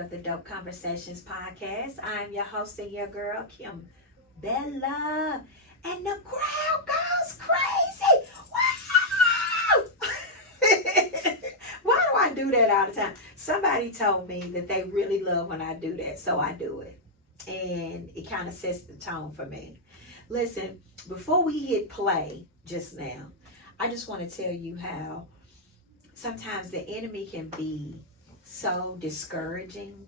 of the Dope Conversations podcast. I'm your host and your girl, Kim Bella. And the crowd goes crazy. Wow! Why do I do that all the time? Somebody told me that they really love when I do that, so I do it. And it kind of sets the tone for me. Listen, before we hit play just now, I just want to tell you how sometimes the enemy can be so discouraging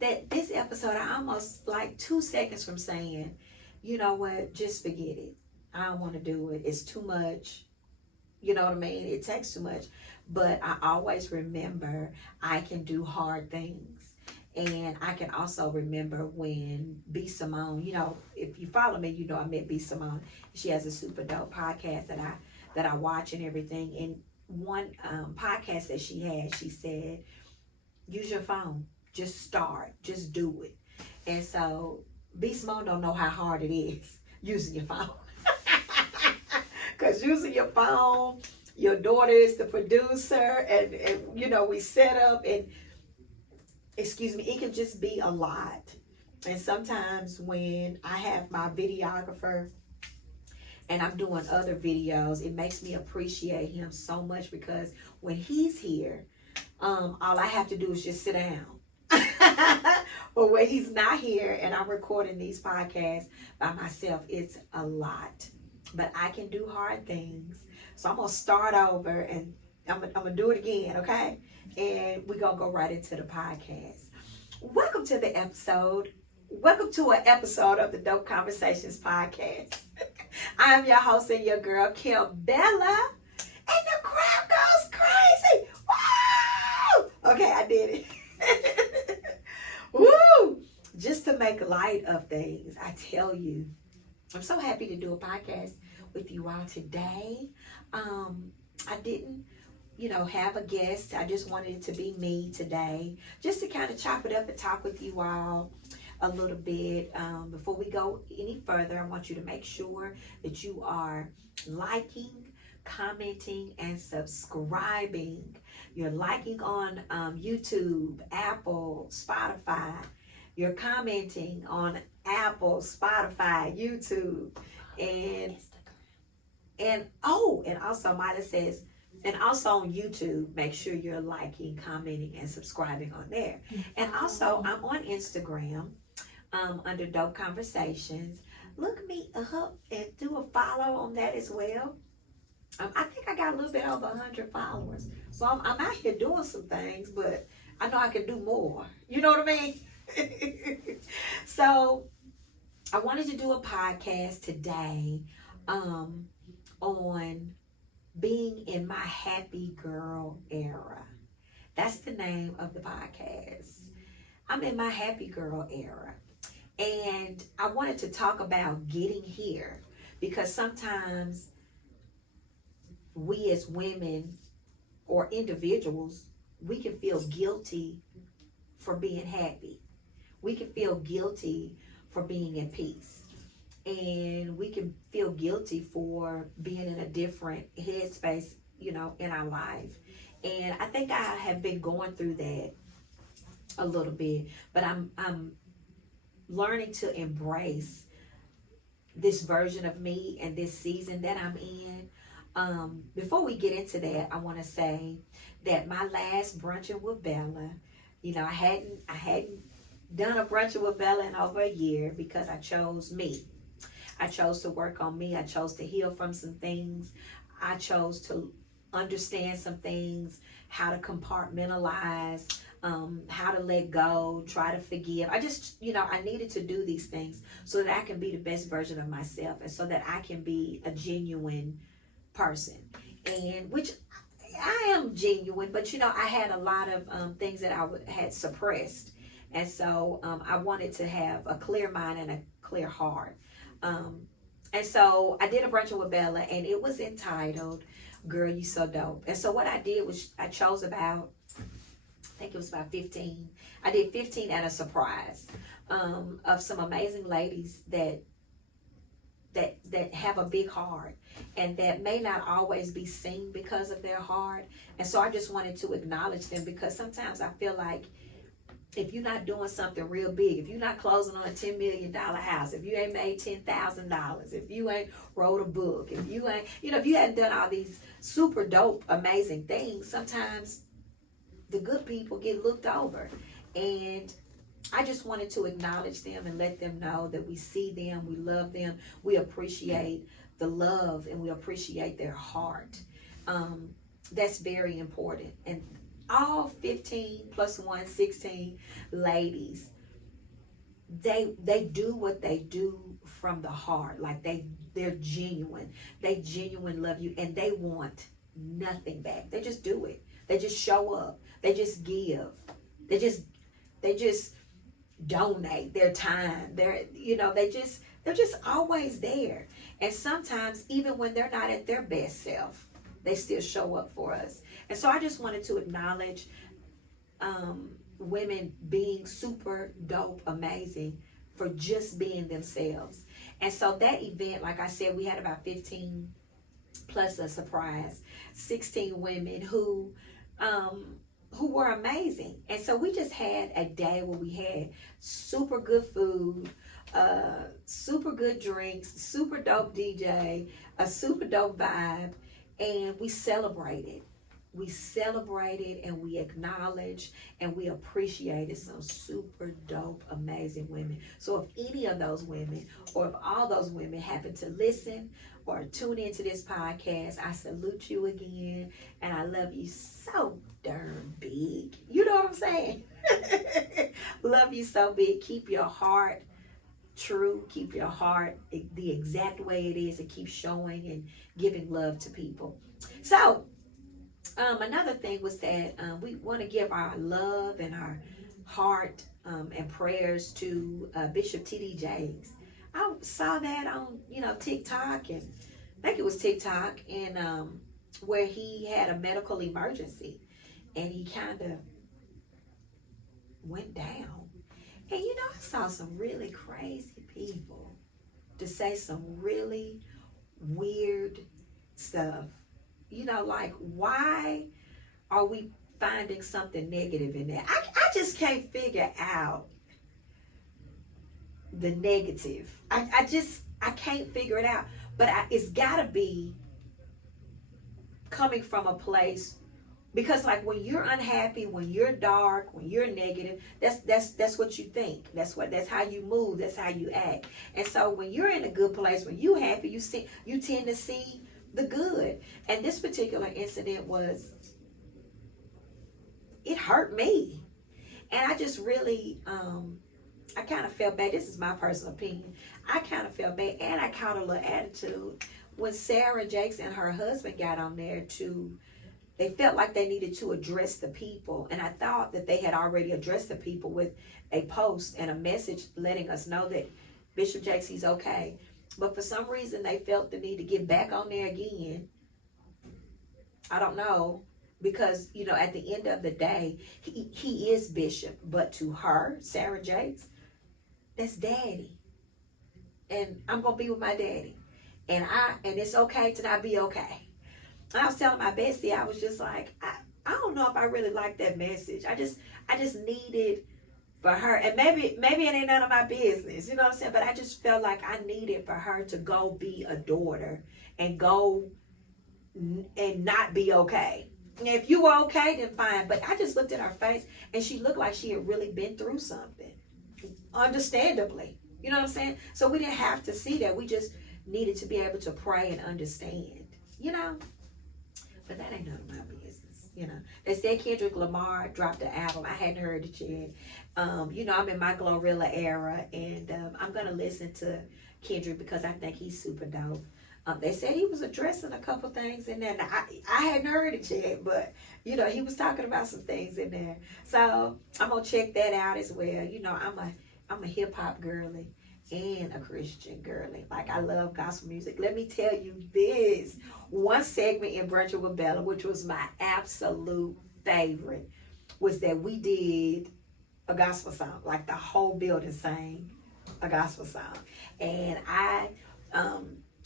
that this episode, I almost like 2 seconds from saying, you know what, just forget it. I don't want to do it. It's too much. You know what I mean? It takes too much. But I always remember I can do hard things. And I can also remember when B. Simone, you know, if you follow me, you know I met B. Simone. She has a super dope podcast that I watch and everything. And one podcast that she had, she said, use your phone. Just start. Just do it. And so B. Simone don't know how hard it is using your phone. Because using your phone, your daughter is the producer, and you know, we set up and it can just be a lot. And sometimes when I have my videographer and I'm doing other videos, it makes me appreciate him so much, because when he's here, all I have to do is just sit down. But when he's not here and I'm recording these podcasts by myself, it's a lot. But I can do hard things. So I'm going to start over and I'm going to do it again, okay? And we're going to go right into the podcast. Welcome to the episode. Welcome to an episode of the Dope Conversations podcast. I'm your host and your girl, Kim Bella. And the crowd goes crazy. Wow! Okay, I did it. Woo! Just to make light of things, I tell you, I'm so happy to do a podcast with you all today. I didn't, have a guest. I just wanted it to be me today, just to kind of chop it up and talk with you all a little bit. Before we go any further, I want you to make sure that you are liking, commenting, and subscribing. You're liking on YouTube, Apple, Spotify. You're commenting on Apple, Spotify, YouTube, and also Mila says, and also on YouTube, make sure you're liking, commenting, and subscribing on there. And also I'm on Instagram under Dope Conversations. Look me up and do a follow on that as well. I think I got a little bit over 100 followers. So I'm out here doing some things, but I know I can do more. You know what I mean? So I wanted to do a podcast today on being in my happy girl era. That's the name of the podcast. I'm in my happy girl era. And I wanted to talk about getting here, because sometimes we as women or individuals, we can feel guilty for being happy. We can feel guilty for being in peace. And we can feel guilty for being in a different headspace, in our life. And I think I have been going through that a little bit, but I'm learning to embrace this version of me and this season that I'm in. Before we get into that, I want to say that my last brunching with Bella, I hadn't done a brunching with Bella in over a year, because I chose me. I chose to work on me. I chose to heal from some things. I chose to understand some things, how to compartmentalize, how to let go, try to forgive. I just, I needed to do these things so that I can be the best version of myself, and so that I can be a genuine person. And which I am genuine, but I had a lot of things that I had suppressed. And so I wanted to have a clear mind and a clear heart. And so I did a brunch with Bella, and it was entitled, Girl, You So Dope. And so what I did was I chose about, I think it was about 15. I did 15 at a surprise of some amazing ladies that have a big heart, and that may not always be seen because of their heart. And so I just wanted to acknowledge them, because sometimes I feel like if you're not doing something real big, if you're not closing on a $10 million house, if you ain't made $10,000, if you ain't wrote a book, if you ain't, if you hadn't done all these super dope, amazing things, sometimes the good people get looked over. And I just wanted to acknowledge them and let them know that we see them, we love them, we appreciate the love, and we appreciate their heart. That's very important. And all 15 plus 1, 16 ladies, they do what they do from the heart. Like they're genuine. They genuine love you, and they want nothing back. They just do it. They just show up. They just give. They just donate their time. They're just always there. And sometimes even when they're not at their best self, they still show up for us. And so I just wanted to acknowledge women being super dope, amazing, for just being themselves. And so that event, like I said, we had about 15 plus a surprise, 16 women who were amazing. And so we just had a day where we had super good food, super good drinks, super dope DJ, a super dope vibe, and we celebrated. We celebrated and we acknowledged and we appreciated some super dope, amazing women. So if any of those women or if all those women happen to listen or tune into this podcast, I salute you again, and I love you so darn big. You know what I'm saying? Love you so big. Keep your heart true. Keep your heart the exact way it is, and keep showing and giving love to people. So another thing was that we want to give our love and our heart and prayers to Bishop T.D. Jakes. I saw that on TikTok, and I think it was TikTok, and where he had a medical emergency, and he kind of went down. And I saw some really crazy people to say some really weird stuff. Like, why are we finding something negative in there? I just can't figure out the negative. I can't figure it out. But it's gotta be coming from a place, because like when you're unhappy, when you're dark, when you're negative, that's what you think. That's how you move. That's how you act. And so when you're in a good place, when you're happy, you tend to see the good. And this particular incident it hurt me. And I just really, I kind of felt bad. This is my personal opinion. I kind of felt bad, and I caught a little attitude when Sarah Jakes and her husband got on there they felt like they needed to address the people. And I thought that they had already addressed the people with a post and a message letting us know that Bishop Jakes, he's okay. But for some reason, they felt the need to get back on there again. I don't know. Because, at the end of the day, he is Bishop. But to her, Sarah Jakes, that's daddy. And I'm going to be with my daddy. And it's okay to not be okay. And I was telling my bestie, I was just like, I don't know if I really like that message. I just needed for her, and maybe it ain't none of my business, you know what I'm saying? But I just felt like I needed for her to go be a daughter and go and not be okay. And if you were okay, then fine. But I just looked at her face, and she looked like she had really been through something. Understandably. You know what I'm saying? So we didn't have to see that. We just needed to be able to pray and understand. But that ain't none of my business. They said Kendrick Lamar dropped the album. I hadn't heard it yet. I'm in my Glorilla era, and I'm going to listen to Kendrick because I think he's super dope. They said he was addressing a couple things in there. Now, I hadn't heard it yet, but, he was talking about some things in there. So I'm going to check that out as well. I'm a hip-hop girly and a Christian girly. Like, I love gospel music. Let me tell you this. One segment in Brunching with Bella, which was my absolute favorite, was that we did a gospel song. Like, the whole building sang a gospel song. And I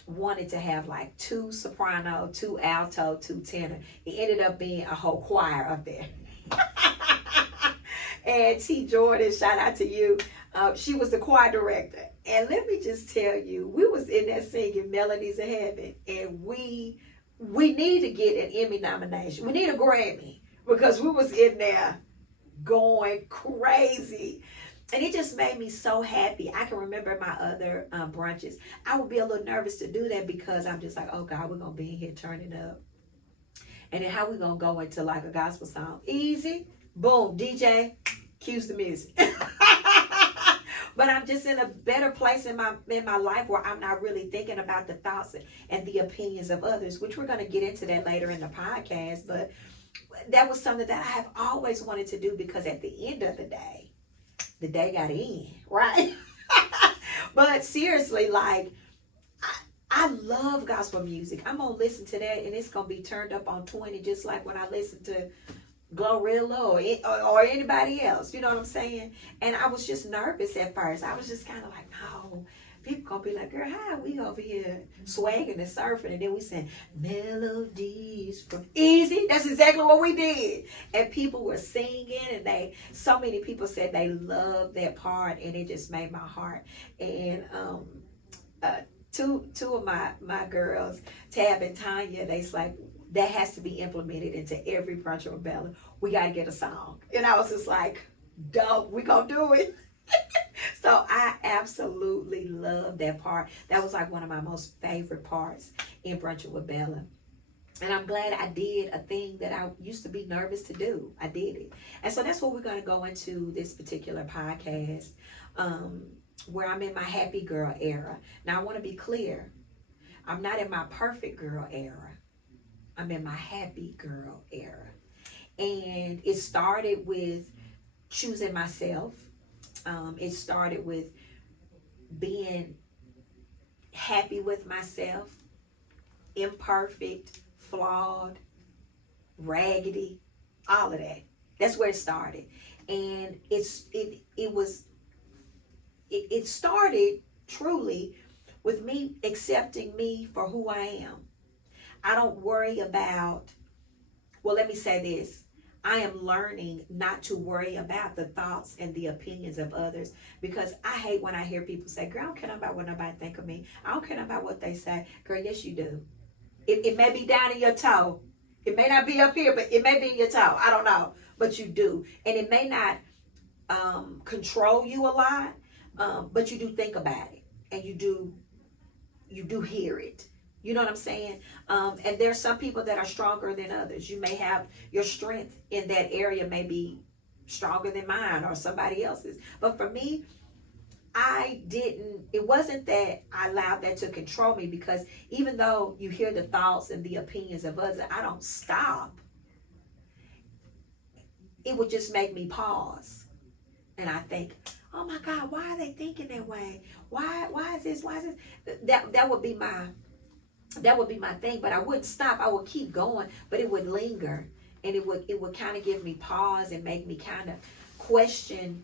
wanted to have like 2 soprano, 2 alto, 2 tenor. It ended up being a whole choir up there. And T. Jordan, shout out to you. She was the choir director. And let me just tell you, we was in there singing Melodies of Heaven, and we need to get an Emmy nomination. We need a Grammy because we was in there going crazy. And it just made me so happy. I can remember my other brunches. I would be a little nervous to do that because I'm just like, oh God, we're going to be in here turning up. And then how we going to go into like a gospel song? Easy. Boom. DJ, cues the music. But I'm just in a better place in my life where I'm not really thinking about the thoughts and the opinions of others, which we're going to get into that later in the podcast. But that was something that I have always wanted to do because at the end of the day got in, right? But seriously, like, I love gospel music. I'm going to listen to that and it's going to be turned up on 20 just like when I listen to Glorilla or anybody else, you know what I'm saying? And I was just nervous at first. I was just kind of like, no, people gonna be like, girl, how we over here swagging and surfing, and then we sang melodies from Easy. That's exactly what we did, and people were singing, and so many people said they loved that part, and it just made my heart. And two of my girls, Tab and Tanya, they's like, that has to be implemented into every brunch with Bella. We got to get a song. And I was just like, dope, we going to do it. So I absolutely love that part. That was like one of my most favorite parts in Brunching with Bella. And I'm glad I did a thing that I used to be nervous to do. I did it. And so that's what we're going to go into this particular podcast, where I'm in my happy girl era. Now, I want to be clear. I'm not in my perfect girl era. I'm in my happy girl era. And it started with choosing myself. It started with being happy with myself, imperfect, flawed, raggedy, all of that. That's where it started. And it started truly with me accepting me for who I am. I don't worry about, well, let me say this. I am learning not to worry about the thoughts and the opinions of others, because I hate when I hear people say, girl, I don't care about what nobody think of me. I don't care about what they say. Girl, yes, you do. It may be down in your toe. It may not be up here, but it may be in your toe. I don't know. But you do. And it may not control you a lot, but you do think about it. And you do hear it. You know what I'm saying? And there's some people that are stronger than others. You may have your strength in that area may be stronger than mine or somebody else's. But for me, it wasn't that I allowed that to control me, because even though you hear the thoughts and the opinions of others, I don't stop. It would just make me pause. And I think, oh my God, why are they thinking that way? Why is this? That would be my thing, but I wouldn't stop. I would keep going, but it would linger, and it would kind of give me pause and make me kind of question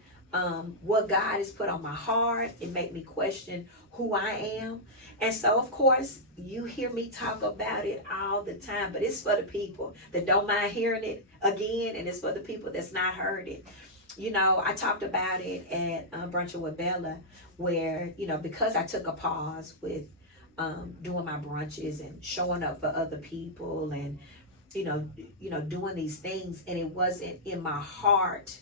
what God has put on my heart. It made me question who I am. And so, of course, you hear me talk about it all the time, but it's for the people that don't mind hearing it again, and it's for the people that's not heard it. You know, I talked about it at Brunching with Bella, where, you know, because I took a pause with doing my brunches and showing up for other people, and you know doing these things, and it wasn't in my heart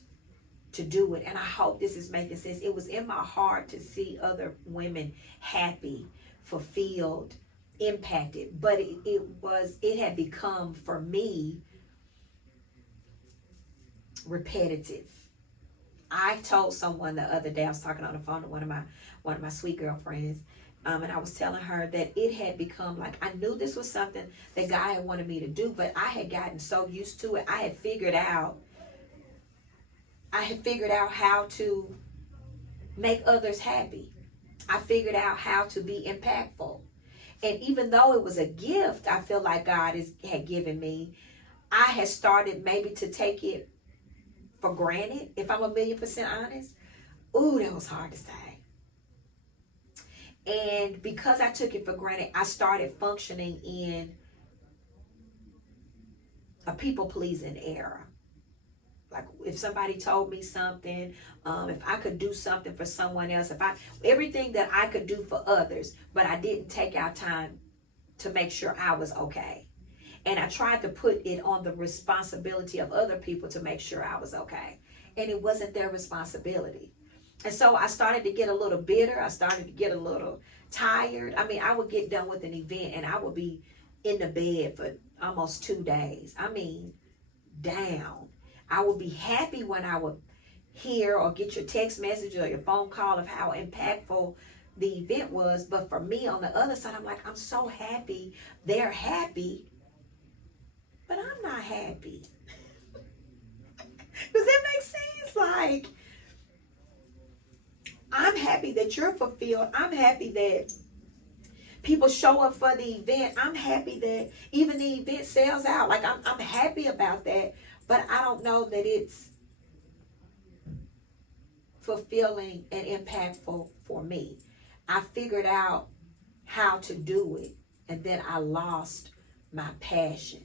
to do it. And I hope this is making sense. It was in my heart to see other women happy, fulfilled, impacted, but it had become for me repetitive. I told someone the other day, I was talking on the phone to one of my sweet girlfriends, and I was telling her that it had become like, I knew this was something that God had wanted me to do, but I had gotten so used to it. I had figured out how to make others happy. I figured out how to be impactful. And even though it was a gift I feel like God had given me, I had started maybe to take it for granted. If I'm 1,000,000% honest, ooh, that was hard to say. And because I took it for granted, I started functioning in a people-pleasing era. Like if somebody told me something, if I could do something for someone else, everything that I could do for others, but I didn't take out time to make sure I was okay. And I tried to put it on the responsibility of other people to make sure I was okay. And it wasn't their responsibility. And so I started to get a little bitter. I started to get a little tired. I mean, I would get done with an event and I would be in the bed for almost 2 days. I mean, down. I would be happy when I would hear or get your text message or your phone call of how impactful the event was. But for me on the other side, I'm like, I'm so happy. They're happy, but I'm not happy. Does that make sense? Like, I'm happy that you're fulfilled. I'm happy that people show up for the event. I'm happy that even the event sells out. Like, I'm happy about that. But I don't know that it's fulfilling and impactful for me. I figured out how to do it, and then I lost my passion.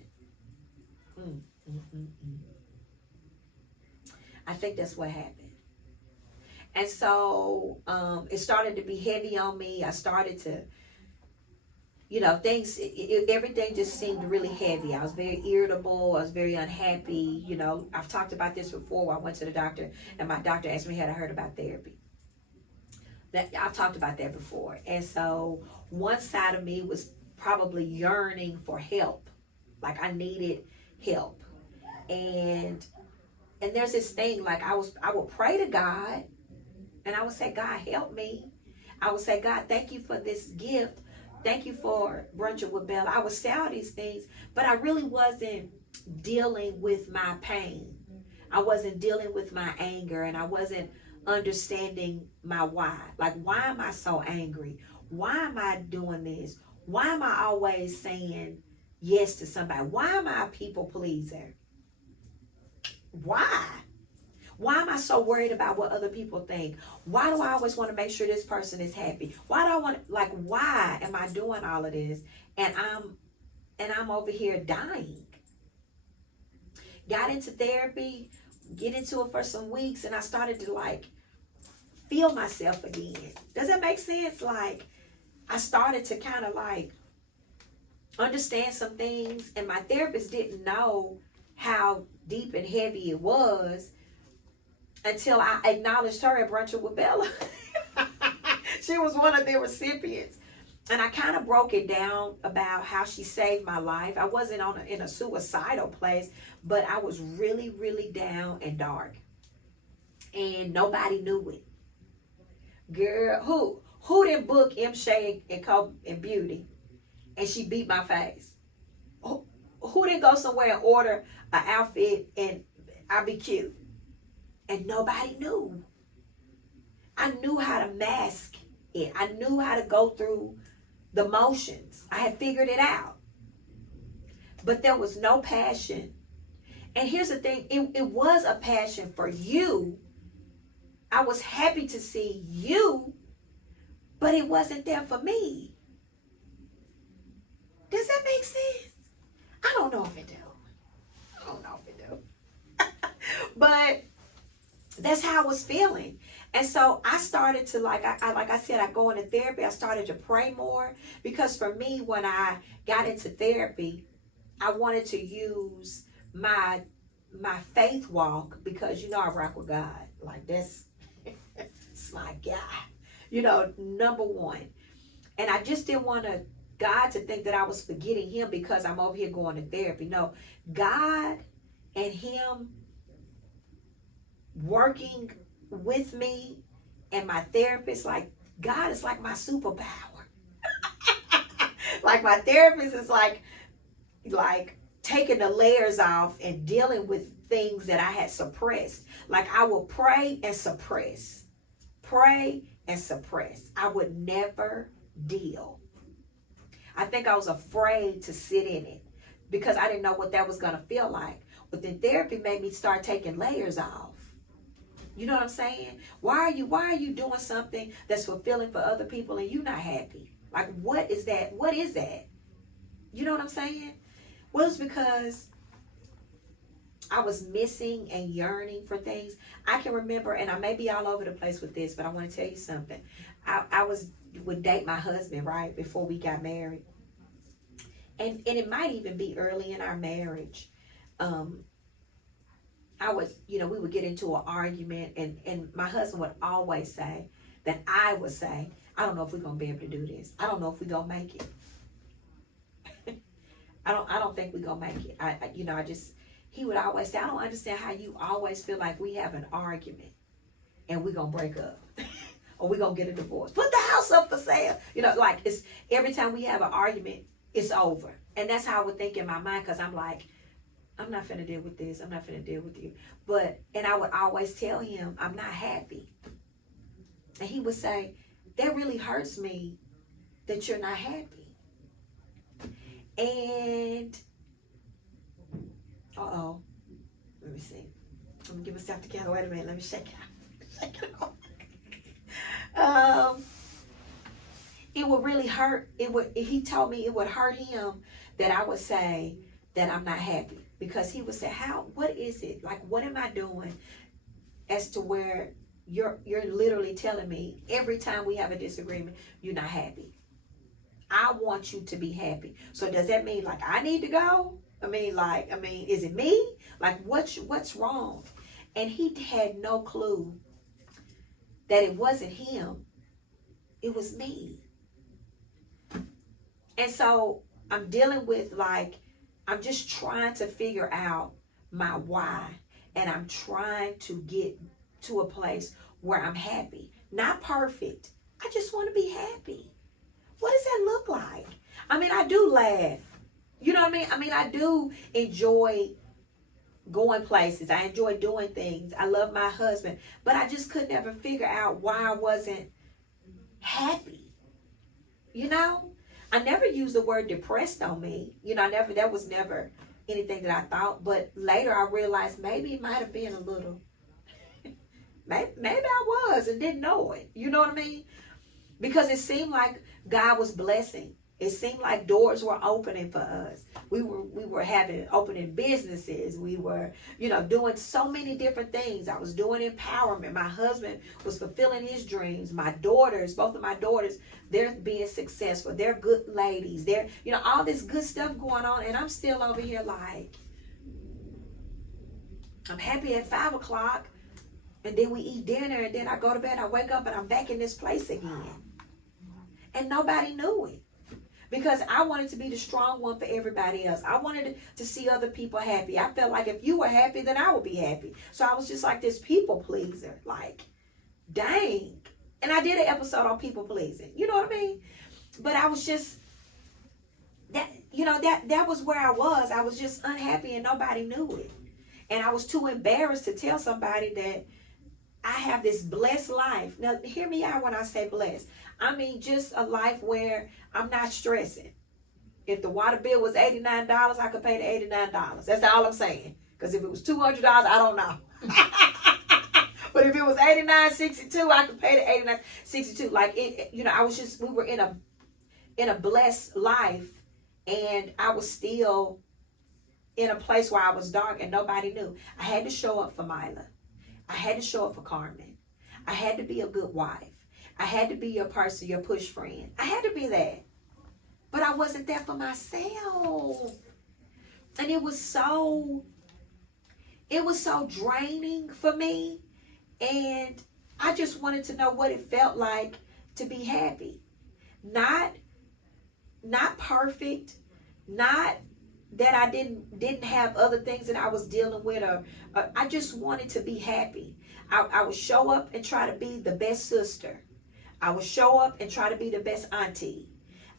I think that's what happened. And so it started to be heavy on me. I started to, everything just seemed really heavy. I was very irritable. I was very unhappy. I've talked about this before. I went to the doctor and my doctor asked me had I heard about therapy. I've talked about that before. And so one side of me was probably yearning for help. Like I needed help. And there's this thing, like I would pray to God and I would say, God, help me. I would say, God, thank you for this gift. Thank you for brunching with Bella. I would say all these things, but I really wasn't dealing with my pain. I wasn't dealing with my anger, and I wasn't understanding my why. Like, why am I so angry? Why am I doing this? Why am I always saying yes to somebody? Why am I a people pleaser? Why? Why am I so worried about what other people think? Why do I always want to make sure this person is happy? Why do I want, why am I doing all of this? And I'm over here dying. Got into therapy, get into it for some weeks, and I started to feel myself again. Does that make sense? Like, I started to kind of understand some things, and my therapist didn't know how deep and heavy it was until I acknowledged her at Brunch with Bella. She was one of the recipients. And I kind of broke it down about how she saved my life. I wasn't in a suicidal place, but I was really, really down and dark. And nobody knew it. Girl, who didn't book M. Shea and Co. and Beauty? And she beat my face. Who didn't go somewhere and order an outfit and I be cute? And nobody knew. I knew how to mask it. I knew how to go through the motions. I had figured it out. But there was no passion. And here's the thing. It was a passion for you. I was happy to see you, but it wasn't there for me. Does that make sense? I don't know if it do. But that's how I was feeling. And so I started to, like I said, I go into therapy. I started to pray more, because for me, when I got into therapy, I wanted to use my faith walk, because I rock with God. Like, that's my guy, number one. And I just didn't want God to think that I was forgetting him because I'm over here going to therapy. No, God and him working with me and my therapist, God is like my superpower. Like, my therapist is like taking the layers off and dealing with things that I had suppressed. Like, I will pray and suppress. I would never deal. I think I was afraid to sit in it because I didn't know what that was going to feel like. But then therapy made me start taking layers off. You know what I'm saying? Why are you doing something that's fulfilling for other people and you're not happy? Like, what is that? What is that? You know what I'm saying? Well, it's because was missing and yearning for things. I can remember, and I may be all over the place with this, but I want to tell you something. I would date my husband, right, before we got married. And it might even be early in our marriage. We would get into an argument, and my husband would always say that I would say, I don't know if we're gonna be able to do this. I don't know if we're gonna make it. I don't think we're gonna make it. He would always say, I don't understand how you always feel like we have an argument and we're gonna break up. Or we're gonna get a divorce. Put the house up for sale. Like it's every time we have an argument, it's over. And that's how I would think in my mind, because I'm like, I'm not finna deal with this. I'm not finna deal with you. And I would always tell him, I'm not happy. And he would say, that really hurts me that you're not happy. And, let me see. Let me get myself together. Wait a minute. Let me shake it out. Shake it off. It would really hurt. He told me it would hurt him that I would say that I'm not happy. Because he would say, what is it? Like, what am I doing as to where you're literally telling me every time we have a disagreement, you're not happy. I want you to be happy. So does that mean like I need to go? Is it me? Like, what's wrong? And he had no clue that it wasn't him. It was me. And so I'm dealing with I'm just trying to figure out my why. And I'm trying to get to a place where I'm happy. Not perfect. I just want to be happy. What does that look like? I do laugh. You know what I mean? I do enjoy going places. I enjoy doing things. I love my husband. But I just could never figure out why I wasn't happy. I never used the word depressed on me. That was never anything that I thought. But later I realized maybe it might have been a little, maybe I was and didn't know it. You know what I mean? Because it seemed like God was blessing. It seemed like doors were opening for us. We were opening businesses. We were, doing so many different things. I was doing empowerment. My husband was fulfilling his dreams. Both of my daughters, they're being successful. They're good ladies. They're, all this good stuff going on. And I'm still over here like, I'm happy at 5 o'clock. And then we eat dinner. And then I go to bed. I wake up and I'm back in this place again. And nobody knew it. Because I wanted to be the strong one for everybody else. I wanted to see other people happy. I felt like if you were happy, then I would be happy. So I was just like this people pleaser. Like, dang. And I did an episode on people pleasing. You know what I mean? But I was just, that was where I was. I was just unhappy and nobody knew it. And I was too embarrassed to tell somebody that I have this blessed life. Now, hear me out when I say blessed. Just a life where I'm not stressing. If the water bill was $89, I could pay the $89. That's all I'm saying. Because if it was $200, I don't know. But if it was $89.62, I could pay the $89.62. Like we were in a blessed life, and I was still in a place where I was dark and nobody knew. I had to show up for Mila. I had to show up for Carmen. I had to be a good wife. I had to be your person, your push friend. I had to be that. But I wasn't there for myself. And it was so draining for me. And I just wanted to know what it felt like to be happy. Not perfect. Not that I didn't have other things that I was dealing with, or I just wanted to be happy. I would show up and try to be the best sister. I would show up and try to be the best auntie.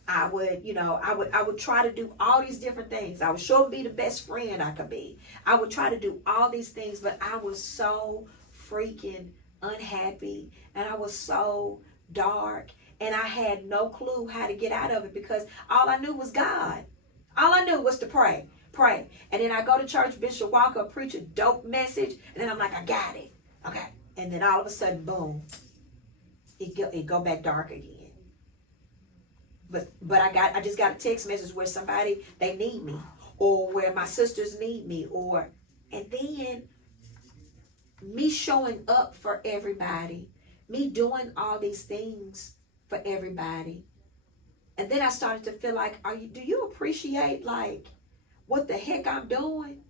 I would try to do all these different things. I would show up and be the best friend I could be. I would try to do all these things, but I was so freaking unhappy, and I was so dark, and I had no clue how to get out of it, because all I knew was God. All I knew was to pray. And then I go to church, Bishop Walker preach a dope message, and then I'm like, I got it. Okay. And then all of a sudden, boom, it go back dark again. But I just got a text message where somebody, they need me, or where my sisters need me, or And then me showing up for everybody, me doing all these things for everybody. And then I started to feel like, do you appreciate like what the heck I'm doing?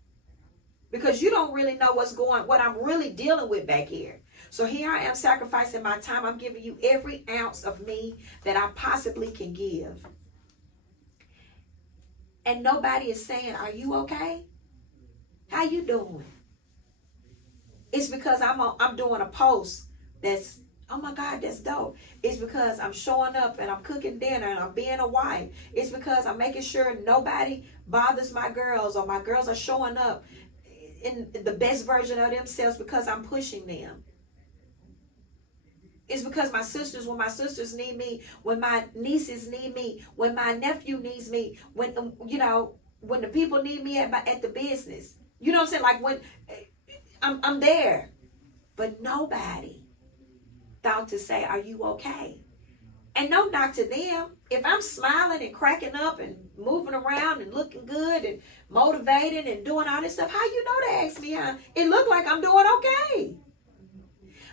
Because you don't really know what I'm really dealing with back here. So here I am sacrificing my time. I'm giving you every ounce of me that I possibly can give. And nobody is saying, are you okay? How you doing? It's because I'm doing a post that's, oh my God, that's dope. It's because I'm showing up and I'm cooking dinner and I'm being a wife. It's because I'm making sure nobody bothers my girls, or my girls are showing up in the best version of themselves because I'm pushing them. It's because when my sisters need me, when my nieces need me, when my nephew needs me, when the people need me at the business. You know what I'm saying? Like when I'm there. But nobody thought to say, are you okay? And no knock to them. If I'm smiling and cracking up and moving around and looking good and motivated and doing all this stuff, how you know to ask me how? It looked like I'm doing okay.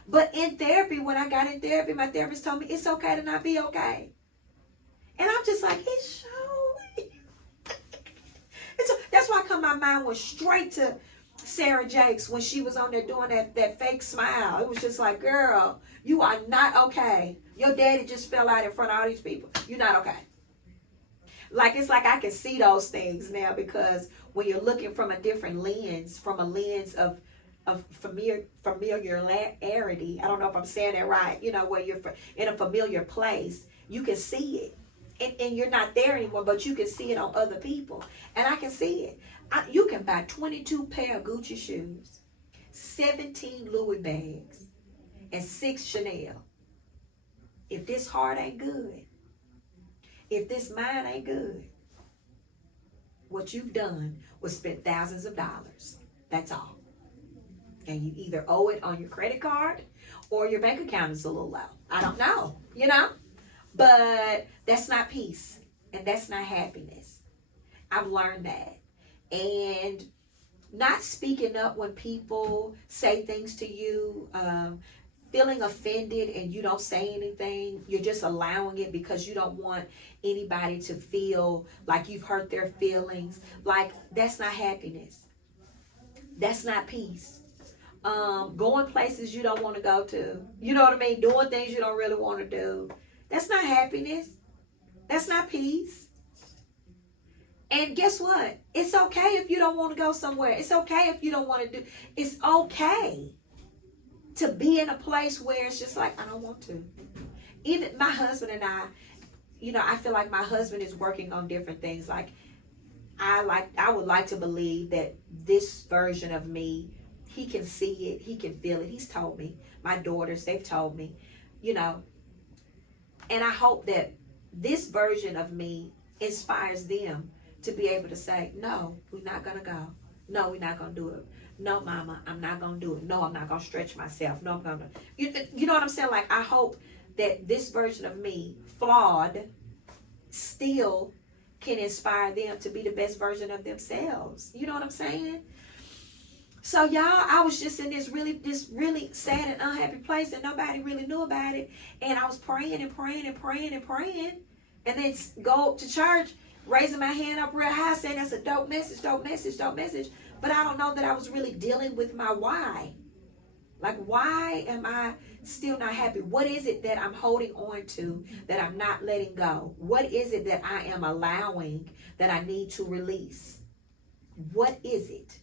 But in therapy, when I got in therapy, my therapist told me it's okay to not be okay. And I'm just like, it's showing. That's why my mind went straight to Sarah Jakes when she was on there doing that fake smile. It was just like, girl, you are not okay. Your daddy just fell out in front of all these people. You're not okay. Like, it's like I can see those things now, because when you're looking from a different lens, from a lens of familiarity, I don't know if I'm saying that right, where you're in a familiar place, you can see it. And you're not there anymore, but you can see it on other people. And I can see it. You can buy 22 pair of Gucci shoes, 17 Louis bags, and 6 Chanel. If this heart ain't good, if this mind ain't good, what you've done was spend thousands of dollars. That's all. And you either owe it on your credit card or your bank account is a little low. I don't know, But that's not peace, and that's not happiness. I've learned that. And not speaking up when people say things to you, feeling offended and you don't say anything, you're just allowing it because you don't want anybody to feel like you've hurt their feelings. Like, that's not happiness. That's not peace. Going places you don't want to go to. You know what I mean? Doing things you don't really want to do. That's not happiness. That's not peace. And guess what? It's okay if you don't want to go somewhere. It's okay if you don't want to do. It's okay to be in a place where it's just like, I don't want to. Even my husband and I feel like my husband is working on different things. Like, I would like to believe that this version of me, he can see it, he can feel it. He's told me. My daughters, they've told me, And I hope that this version of me inspires them to be able to say, no, we're not going to go. No, we're not going to do it. No, mama, I'm not going to do it. No, I'm not going to stretch myself. No, I'm going to. You know what I'm saying? Like, I hope that this version of me, flawed, still can inspire them to be the best version of themselves. You know what I'm saying? So, y'all, I was just in this really sad and unhappy place, and nobody really knew about it. And I was praying and praying and praying and praying. And then go to church, raising my hand up real high, saying that's a dope message, dope message, dope message. But I don't know that I was really dealing with my why. Like, why am I still not happy? What is it that I'm holding on to that I'm not letting go? What is it that I am allowing that I need to release? What is it?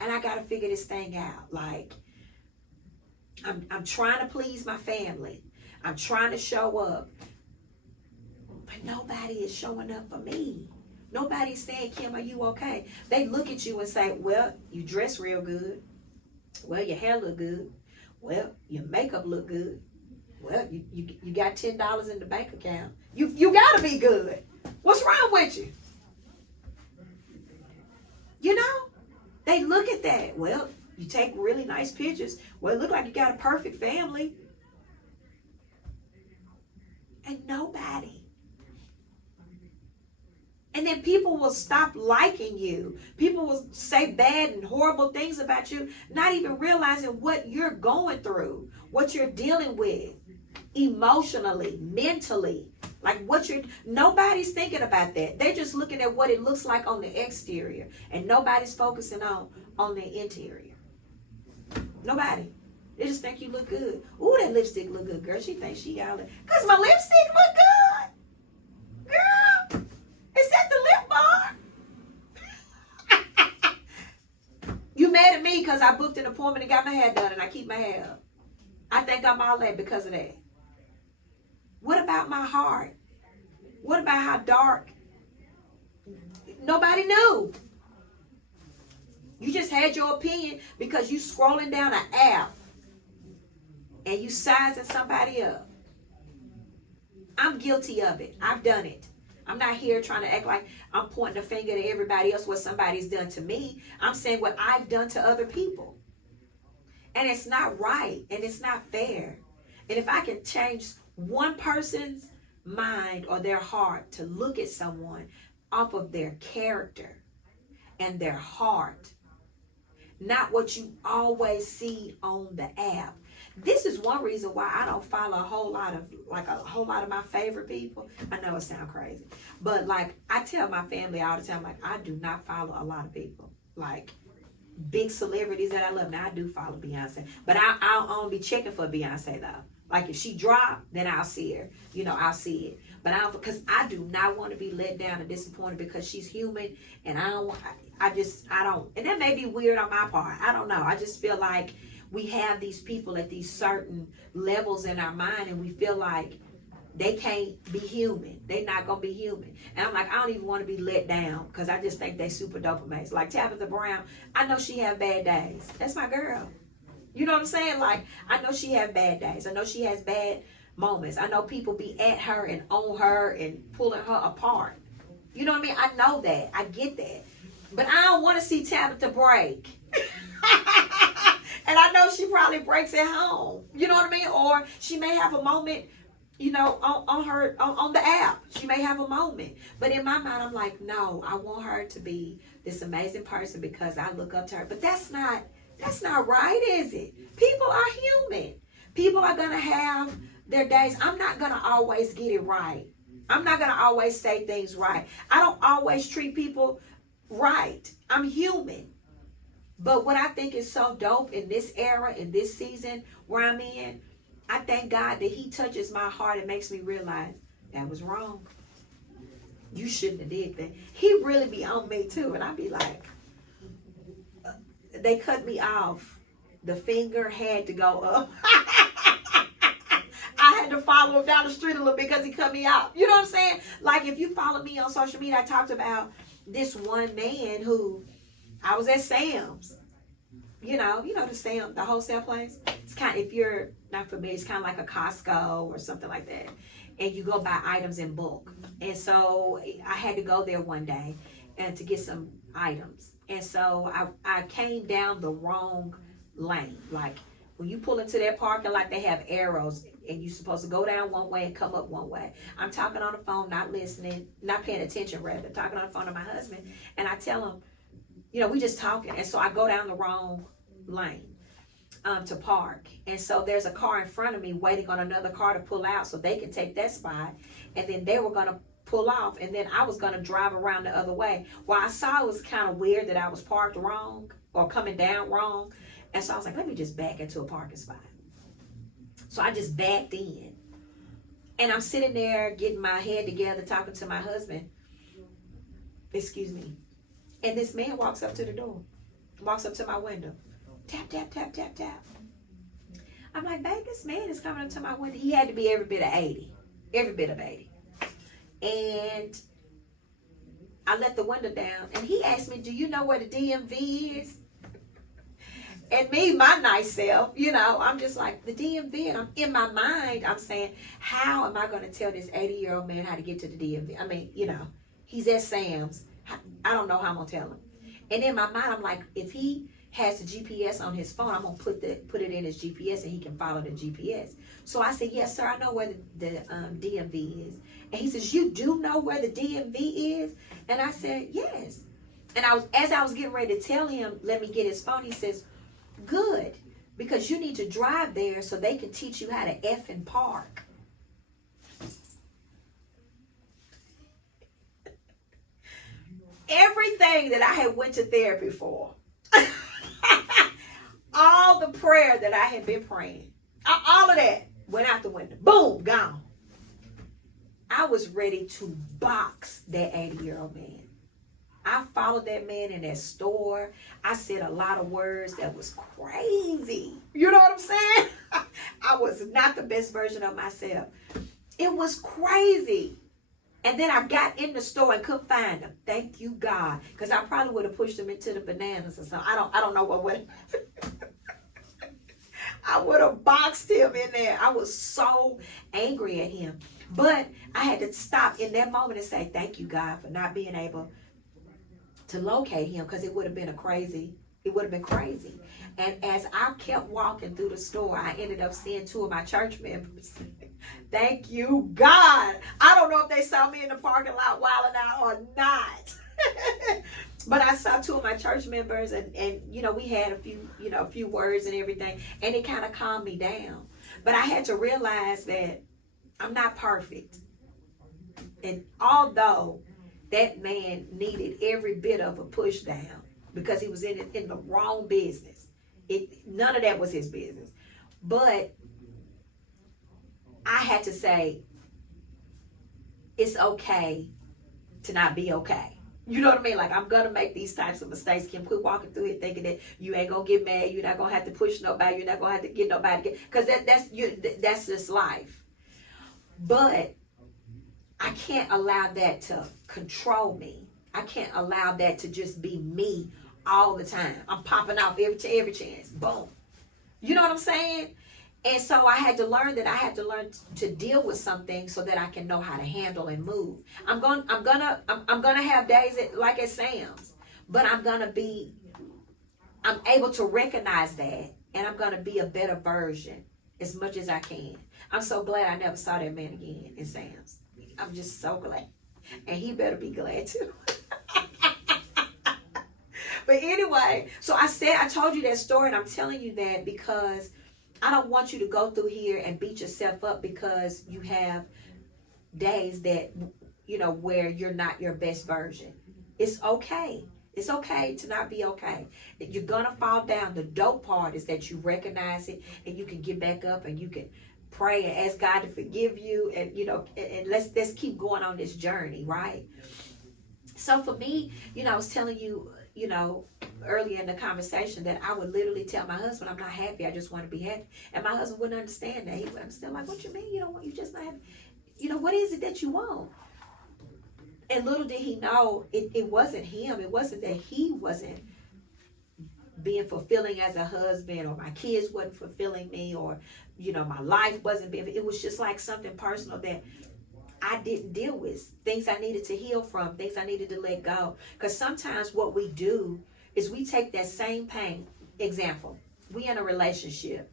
And I got to figure this thing out. Like, I'm trying to please my family. I'm trying to show up. But nobody is showing up for me. Nobody's saying, Kim, are you okay? They look at you and say, well, you dress real good. Well, your hair look good. Well, your makeup look good. Well, you got $10 in the bank account. You got to be good. What's wrong with you? They look at that. Well, you take really nice pictures. Well, it look like you got a perfect family. And nobody. And then people will stop liking you. People will say bad and horrible things about you, not even realizing what you're going through, what you're dealing with emotionally, mentally. Like nobody's thinking about that. They're just looking at what it looks like on the exterior, and nobody's focusing on the interior. Nobody. They just think you look good. Ooh, that lipstick look good, girl. She thinks she got it. Because my lipstick look good. Girl, is that the lip bar? You mad at me because I booked an appointment and got my hair done and I keep my hair up. I think I'm all that because of that. What about my heart? What about how dark? Nobody knew. You just had your opinion because you scrolling down an app and you sizing somebody up. I'm guilty of it. I've done it. I'm not here trying to act like I'm pointing a finger to everybody else what somebody's done to me. I'm saying what I've done to other people. And it's not right and it's not fair. And if I can change one person's mind or their heart to look at someone off of their character and their heart, not what you always see on the app. This is one reason why I don't follow a whole lot of my favorite people. I know it sounds crazy, but like I tell my family all the time, like I do not follow a lot of people, like big celebrities that I love. Now I do follow Beyonce, but I'll only be checking for Beyonce though. Like if she drop, then I'll see her. I'll see it. But because I do not want to be let down and disappointed because she's human, and I don't. And that may be weird on my part. I don't know. I just feel like we have these people at these certain levels in our mind, and we feel like they can't be human. They're not gonna be human. And I'm like, I don't even want to be let down because I just think they super dope amazing. Like Tabitha Brown, I know she have bad days. That's my girl. You know what I'm saying? Like, I know she has bad days. I know she has bad moments. I know people be at her and on her and pulling her apart. You know what I mean? I know that. I get that. But I don't want to see Tabitha break. And I know she probably breaks at home. You know what I mean? Or she may have a moment, on the app. She may have a moment. But in my mind, I'm like, no, I want her to be this amazing person because I look up to her. But that's not right, is it? People are human. People are going to have their days. I'm not going to always get it right. I'm not going to always say things right. I don't always treat people right. I'm human. But what I think is so dope in this era, in this season where I'm in, I thank God that he touches my heart and makes me realize that was wrong. You shouldn't have did that. He really be on me too. And I be like, they cut me off. The finger had to go up. I had to follow him down the street a little bit because he cut me out. You know what I'm saying? Like if you follow me on social media, I talked about this one man who I was at Sam's. The wholesale place. It's kind of, if you're not familiar, it's kind of like a Costco or something like that. And you go buy items in bulk. And so I had to go there one day and to get some items. And so I came down the wrong lane. Like when you pull into their parking lot, they have arrows and you're supposed to go down one way and come up one way. I'm talking on the phone, not listening, not paying attention rather, talking on the phone to my husband. And I tell him, we just talking. And so I go down the wrong lane to park. And so there's a car in front of me waiting on another car to pull out so they can take that spot. And then they were going to pull off. And then I was going to drive around the other way. Well, I saw it was kind of weird that I was parked wrong or coming down wrong. And so I was like, let me just back into a parking spot. So I just backed in. And I'm sitting there getting my head together, talking to my husband. Excuse me. And this man walks up to the door, walks up to my window. Tap, tap, tap, tap, tap. I'm like, babe, this man is coming up to my window. He had to be every bit of 80. Every bit of 80. And I let the window down. And he asked me, do you know where the DMV is? And me, my nice self, I'm just like, the DMV. And I'm in my mind, I'm saying, how am I going to tell this 80-year-old man how to get to the DMV? I mean, he's at Sam's. I don't know how I'm going to tell him. And in my mind, I'm like, if he has the GPS on his phone. I'm gonna put it in his GPS and he can follow the GPS. So I said, yes, sir, I know where the DMV is. And he says, you do know where the DMV is? And I said, yes. And as I was getting ready to tell him, let me get his phone, he says, good, because you need to drive there so they can teach you how to F and park. Everything that I had went to therapy for, all the prayer that I had been praying, all of that went out the window. Boom, gone. I was ready to box that 80-year-old man. I followed that man in that store. I said a lot of words that was crazy. You know what I'm saying? I was not the best version of myself. It was crazy. And then I got in the store and couldn't find him. Thank you, God. Because I probably would have pushed him into the bananas or something. I don't know what would I would have boxed him in there. I was so angry at him. But I had to stop in that moment and say, thank you, God, for not being able to locate him, because it would have been crazy. And as I kept walking through the store, I ended up seeing two of my church members. Thank you, God. I don't know if they saw me in the parking lot wilding out or not. But I saw two of my church members, and we had a few words and everything, and it kind of calmed me down. But I had to realize that I'm not perfect. And although that man needed every bit of a push down because he was in the wrong business, none of that was his business. But I had to say, it's okay to not be okay. You know what I mean? Like, I'm going to make these types of mistakes. Kim, quit walking through it thinking that you ain't going to get mad. You're not going to have to push nobody. You're not going to have to get nobody. Because that's just life. But I can't allow that to control me. I can't allow that to just be me all the time. I'm popping off every chance. Boom. You know what I'm saying? And so I had to learn to deal with something so that I can know how to handle and move. I'm gonna have days like at Sam's, but I'm able to recognize that, and I'm gonna be a better version as much as I can. I'm so glad I never saw that man again in Sam's. I'm just so glad, and he better be glad too. But anyway, so I told you that story, and I'm telling you that because I don't want you to go through here and beat yourself up because you have days that, where you're not your best version. It's okay. It's okay to not be okay. You're going to fall down. The dope part is that you recognize it and you can get back up and you can pray and ask God to forgive you. And, and let's keep going on this journey, right? So for me, I was telling you, earlier in the conversation that I would literally tell my husband, I'm not happy, I just want to be happy. And my husband wouldn't understand that. He would understand, like, what you mean you don't want, you just not happy? What is it that you want? And little did he know, it wasn't him. It wasn't that he wasn't being fulfilling as a husband, or my kids wasn't fulfilling me, or, my life wasn't being, it was just like something personal that I didn't deal with, things I needed to heal from, things I needed to let go. Because sometimes what we do is we take that same pain. Example, we in a relationship.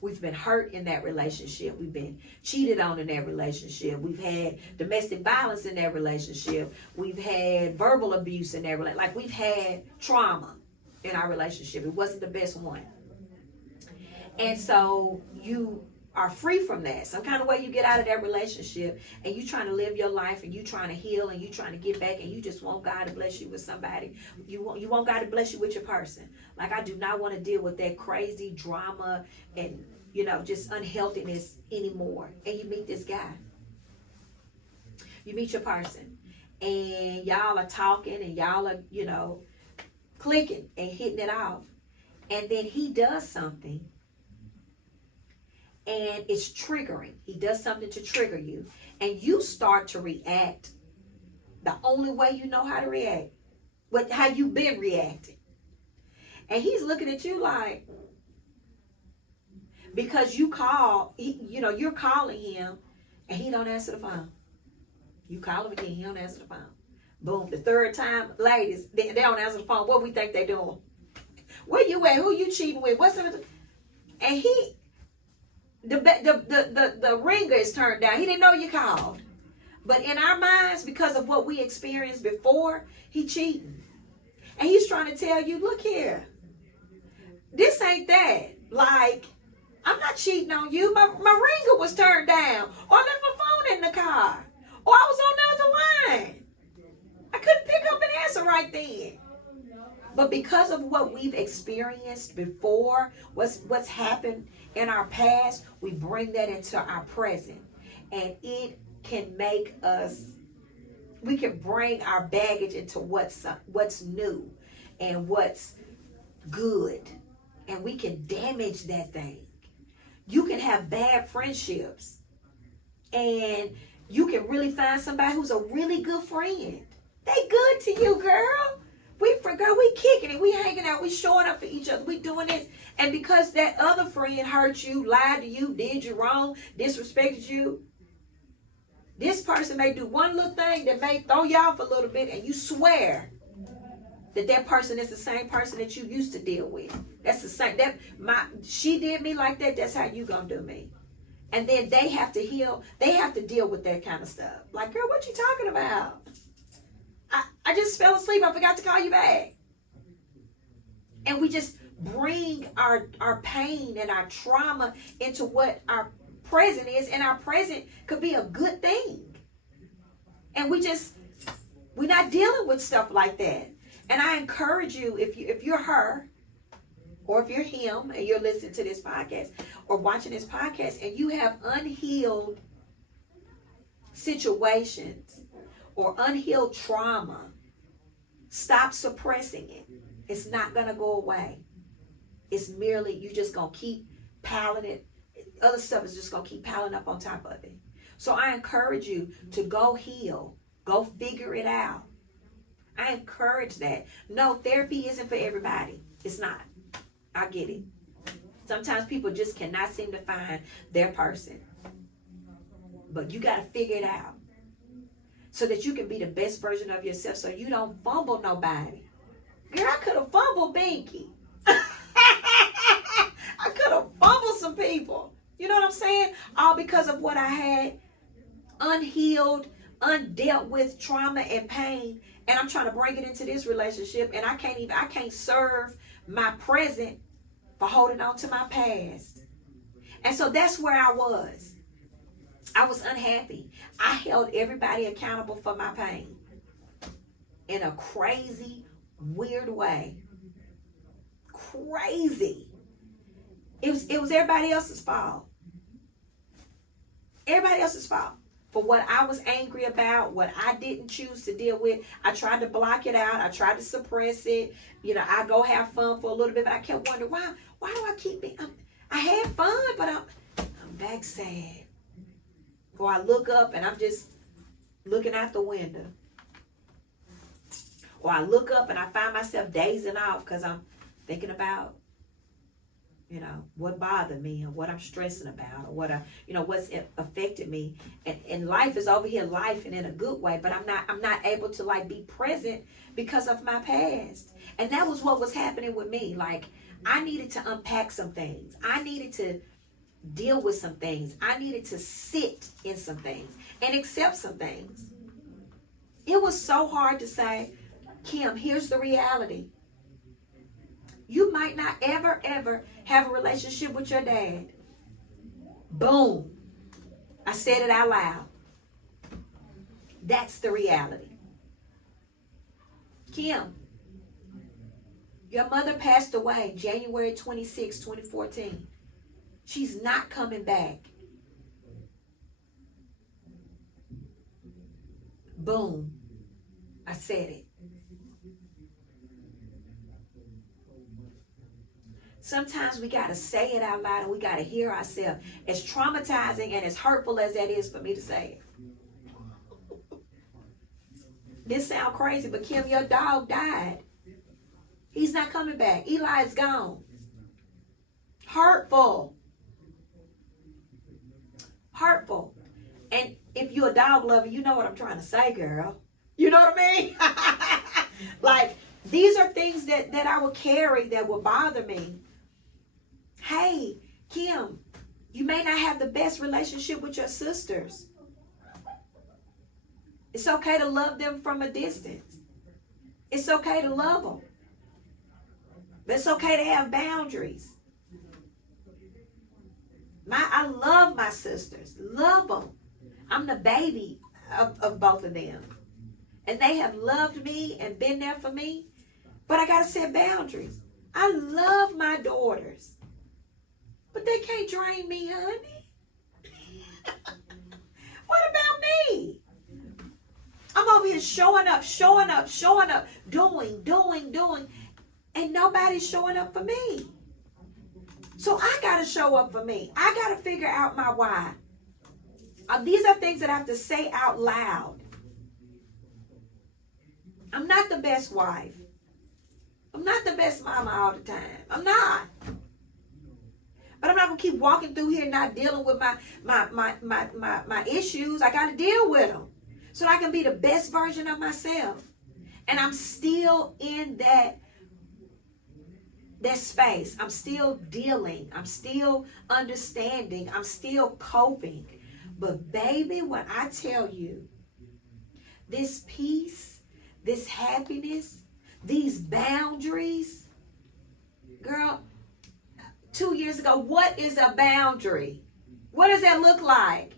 We've been hurt in that relationship. We've been cheated on in that relationship. We've had domestic violence in that relationship. We've had verbal abuse in that relationship. Like, we've had trauma in our relationship. It wasn't the best one. And so you are free from that. Some kind of way you get out of that relationship, and you trying to live your life, and you trying to heal, and you trying to get back, and you just want God to bless you with somebody. You want God to bless you with your person. Like, I do not want to deal with that crazy drama and just unhealthiness anymore. And you meet this guy. You meet your person, and y'all are talking, and y'all are clicking and hitting it off, and then he does something. And it's triggering. He does something to trigger you. And you start to react the only way you know how to react. How you've been reacting. And he's looking at you like, because you're calling him and he don't answer the phone. You call him again, he don't answer the phone. Boom, the third time, ladies, they don't answer the phone. What we think they doing? Where you at? Who you cheating with? What's up? And the ringer is turned down. He didn't know you called. But in our minds, because of what we experienced before, he cheating. And he's trying to tell you, look here. This ain't that. Like, I'm not cheating on you. My ringer was turned down. Or I left my phone in the car. Or I was on the other line. I couldn't pick up and answer right then. But because of what we've experienced before, what's happened in our past, we bring that into our present. And it can make us, we can bring our baggage into what's new and what's good. And we can damage that thing. You can have bad friendships. And you can really find somebody who's a really good friend. They good to you, girl. We kicking it. We hanging out. We showing up for each other. We doing this. And because that other friend hurt you, lied to you, did you wrong, disrespected you, this person may do one little thing that may throw you off a little bit, and you swear that person is the same person that you used to deal with. That's the same. She did me like that. That's how you gonna do me. And then they have to heal. They have to deal with that kind of stuff. Like, girl, what you talking about? I just fell asleep. I forgot to call you back. And we just bring our pain and our trauma into what our present is. And our present could be a good thing. And we're not dealing with stuff like that. And I encourage you, if you're her, or if you're him, and you're listening to this podcast, or watching this podcast, and you have unhealed situations, or unhealed trauma, stop suppressing it. It's not going to go away. It's merely, you're just going to keep piling it. Other stuff is just going to keep piling up on top of it. So I encourage you to go heal. Go figure it out. I encourage that. No, therapy isn't for everybody. It's not. I get it. Sometimes people just cannot seem to find their person. But you got to figure it out, so that you can be the best version of yourself, so you don't fumble nobody. Girl, I could have fumbled Binky. I could have fumbled some people. You know what I'm saying? All because of what I had unhealed, undealt with trauma and pain. And I'm trying to bring it into this relationship. And I can't serve my present for holding on to my past. And so that's where I was. I was unhappy. I held everybody accountable for my pain in a crazy, weird way. Crazy. It was everybody else's fault. Everybody else's fault for what I was angry about, what I didn't choose to deal with. I tried to block it out. I tried to suppress it. You know, I go have fun for a little bit, but I kept wondering, why do I keep it? I had fun, but I'm back sad. Or I look up and I'm just looking out the window. Or I look up and I find myself dazing off because I'm thinking about, you know, what bothered me, or what I'm stressing about, or what's affected me. And life is over here, life, and in a good way, but I'm not able to like be present because of my past. And that was what was happening with me. Like, I needed to unpack some things. I needed to deal with some things. I needed to sit in some things and accept some things. It was so hard to say, Kim, here's the reality. You might not ever have a relationship with your dad. Boom. I said it out loud. That's the reality. Kim, your mother passed away January 26, 2014. She's not coming back. Boom. I said it. Sometimes we got to say it out loud, and we got to hear ourselves. As traumatizing and as hurtful as that is for me to say it. This sounds crazy, but Kim, your dog died. He's not coming back. Eli's gone. Hurtful. Hurtful. And if you're a dog lover, you know what I'm trying to say, girl. You know what I mean? Like, These are things that I will carry that will bother me. Hey, Kim, you may not have the best relationship with your sisters. It's okay to love them from a distance. It's okay to love them. But it's okay to have boundaries. I love my sisters. Love them. I'm the baby of both of them. And they have loved me and been there for me. But I got to set boundaries. I love my daughters. But they can't drain me, honey. What about me? I'm over here showing up, doing. And nobody's showing up for me. So I got to show up for me. I got to figure out my why. These are things that I have to say out loud. I'm not the best wife. I'm not the best mama all the time. I'm not. But I'm not going to keep walking through here not dealing with my issues. I got to deal with them so that I can be the best version of myself. And I'm still in that space. I'm still dealing. I'm still understanding. I'm still coping. But baby, when I tell you this peace, this happiness, these boundaries, girl, 2 years ago, what is a boundary? What does that look like?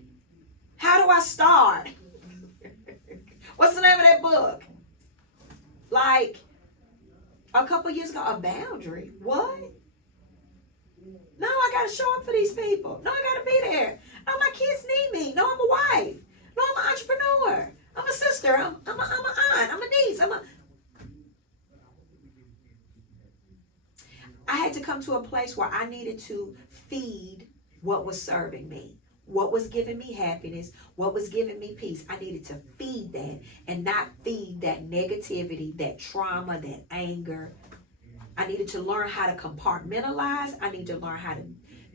How do I start? What's the name of that book? Like a couple years ago, a boundary. What? No, I got to show up for these people. No, I got to be there. No, my kids need me. No, I'm a wife. No, I'm an entrepreneur. I'm a sister. I'm an aunt. I'm a niece. I had to come to a place where I needed to feed what was serving me, what was giving me happiness, what was giving me peace. I needed to feed that and not feed that negativity, that trauma, that anger. I needed to learn how to compartmentalize. I need to learn how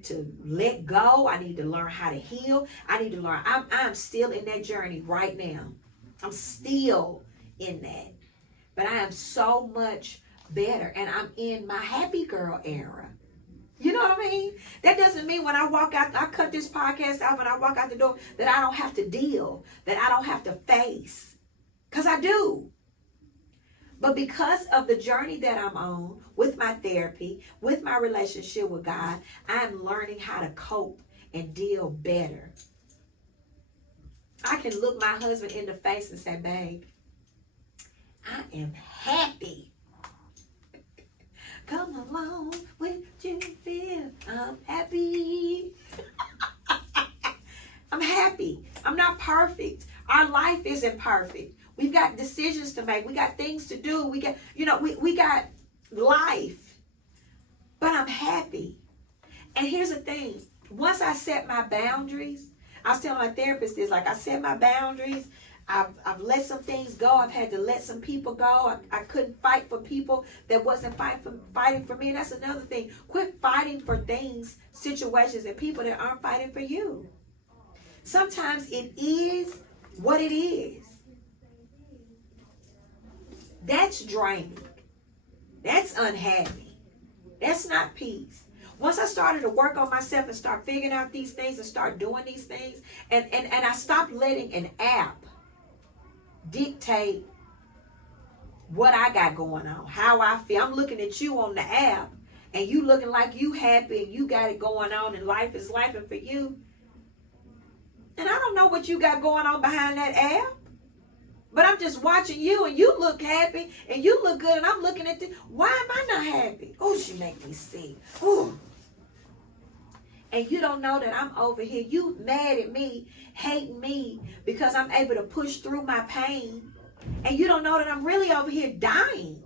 to let go. I need to learn how to heal. I need to learn. I'm still in that journey right now. I'm still in that. But I am so much better. And I'm in my happy girl era. You know what I mean? That doesn't mean when I walk out, I cut this podcast out when I walk out the door, that I don't have to deal, that I don't have to face. Because I do. But because of the journey that I'm on with my therapy, with my relationship with God, I'm learning how to cope and deal better. I can look my husband in the face and say, babe, I am happy. Come along with you feel. I'm happy. I'm happy. I'm not perfect. Our life isn't perfect. We've got decisions to make. We got things to do. We got life. But I'm happy. And here's the thing. Once I set my boundaries, I was telling my therapist this, like I set my boundaries. I've let some things go. I've had to let some people go. I couldn't fight for people that wasn't fighting for me. And that's another thing. Quit fighting for things, situations, and people that aren't fighting for you. Sometimes it is what it is. That's draining. That's unhappy. That's not peace. Once I started to work on myself and start figuring out these things and start doing these things, and I stopped letting an app dictate what I got going on, how I feel. I'm looking at you on the app and you looking like you happy and you got it going on and life is life for you. And I don't know what you got going on behind that app. But I'm just watching you and you look happy and you look good and I'm looking at this. Why am I not happy? Oh, she make me sick. Ooh. And you don't know that I'm over here. You mad at me, hating me because I'm able to push through my pain. And you don't know that I'm really over here dying.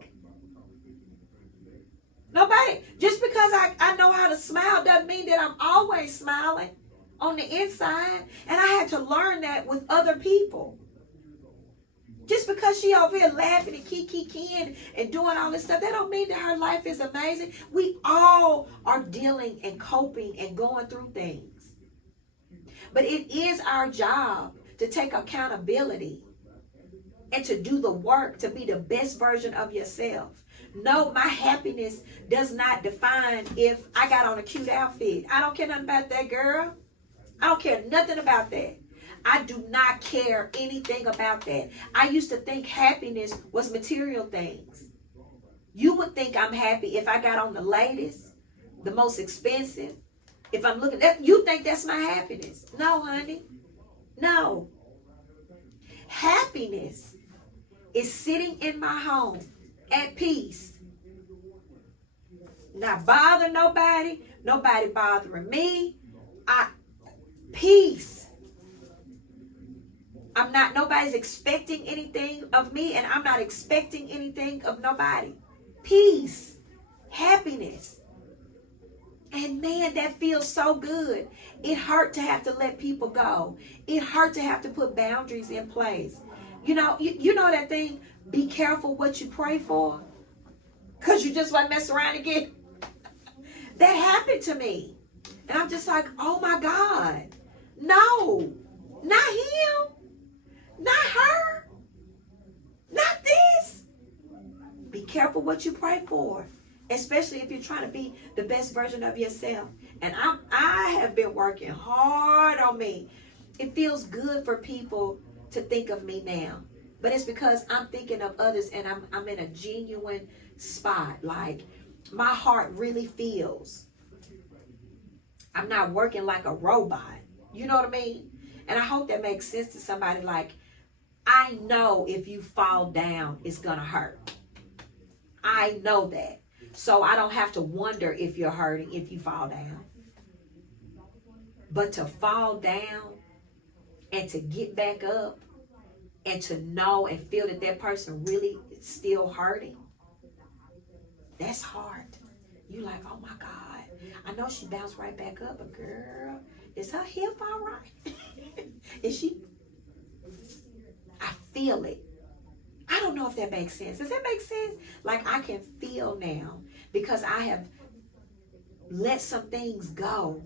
Nobody, just because I know how to smile doesn't mean that I'm always smiling on the inside. And I had to learn that with other people. Just because she over here laughing and kiki and doing all this stuff, that don't mean that her life is amazing. We all are dealing and coping and going through things. But it is our job to take accountability and to do the work to be the best version of yourself. No, my happiness does not define if I got on a cute outfit. I don't care nothing about that, girl. I don't care nothing about that. I do not care anything about that. I used to think happiness was material things. You would think I'm happy if I got on the latest, the most expensive. If I'm looking at, you think that's my happiness. No, honey. No. Happiness is sitting in my home at peace. Not bother nobody. Nobody bothering me. Peace. Nobody's expecting anything of me, and I'm not expecting anything of nobody. Peace. Happiness. And man, that feels so good. It hurt to have to let people go. It hurt to have to put boundaries in place. You know that thing, be careful what you pray for, because you just want to mess around again. That happened to me. And I'm just like, oh my God. No, not him, not her, not this. Be careful what you pray for, especially if you're trying to be the best version of yourself. And I have been working hard on me. It feels good for people to think of me now, but it's because I'm thinking of others, and I'm in a genuine spot. Like, my heart really feels. I'm not working like a robot. You know what I mean? And I hope that makes sense to somebody. Like, I know if you fall down, it's going to hurt. I know that. So I don't have to wonder if you're hurting if you fall down. But to fall down and to get back up and to know and feel that that person really is still hurting, that's hard. You like, oh my God. I know she bounced right back up, but girl, is her hip all right? Is she? I feel it. I don't know if that makes sense. Does that make sense? Like, I can feel now because I have let some things go.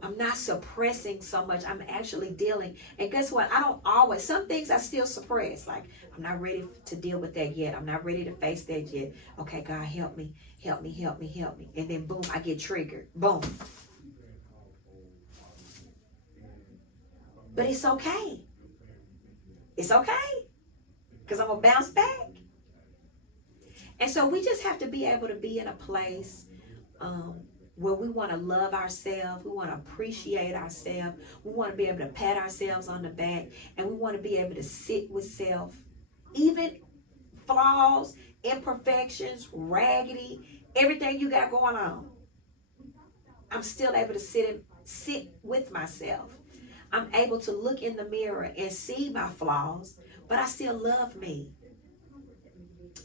I'm not suppressing so much. I'm actually dealing. And guess what? I don't always. Some things I still suppress. Like, I'm not ready to deal with that yet. I'm not ready to face that yet. Okay, God, help me. Help me, help me, help me. And then boom, I get triggered. Boom. But it's okay. It's okay. Because I'm going to bounce back. And so we just have to be able to be in a place where we want to love ourselves. We want to appreciate ourselves. We want to be able to pat ourselves on the back. And we want to be able to sit with self. Even flaws, imperfections, raggedy, everything you got going on. I'm still able to sit with myself. I'm able to look in the mirror and see my flaws, but I still love me.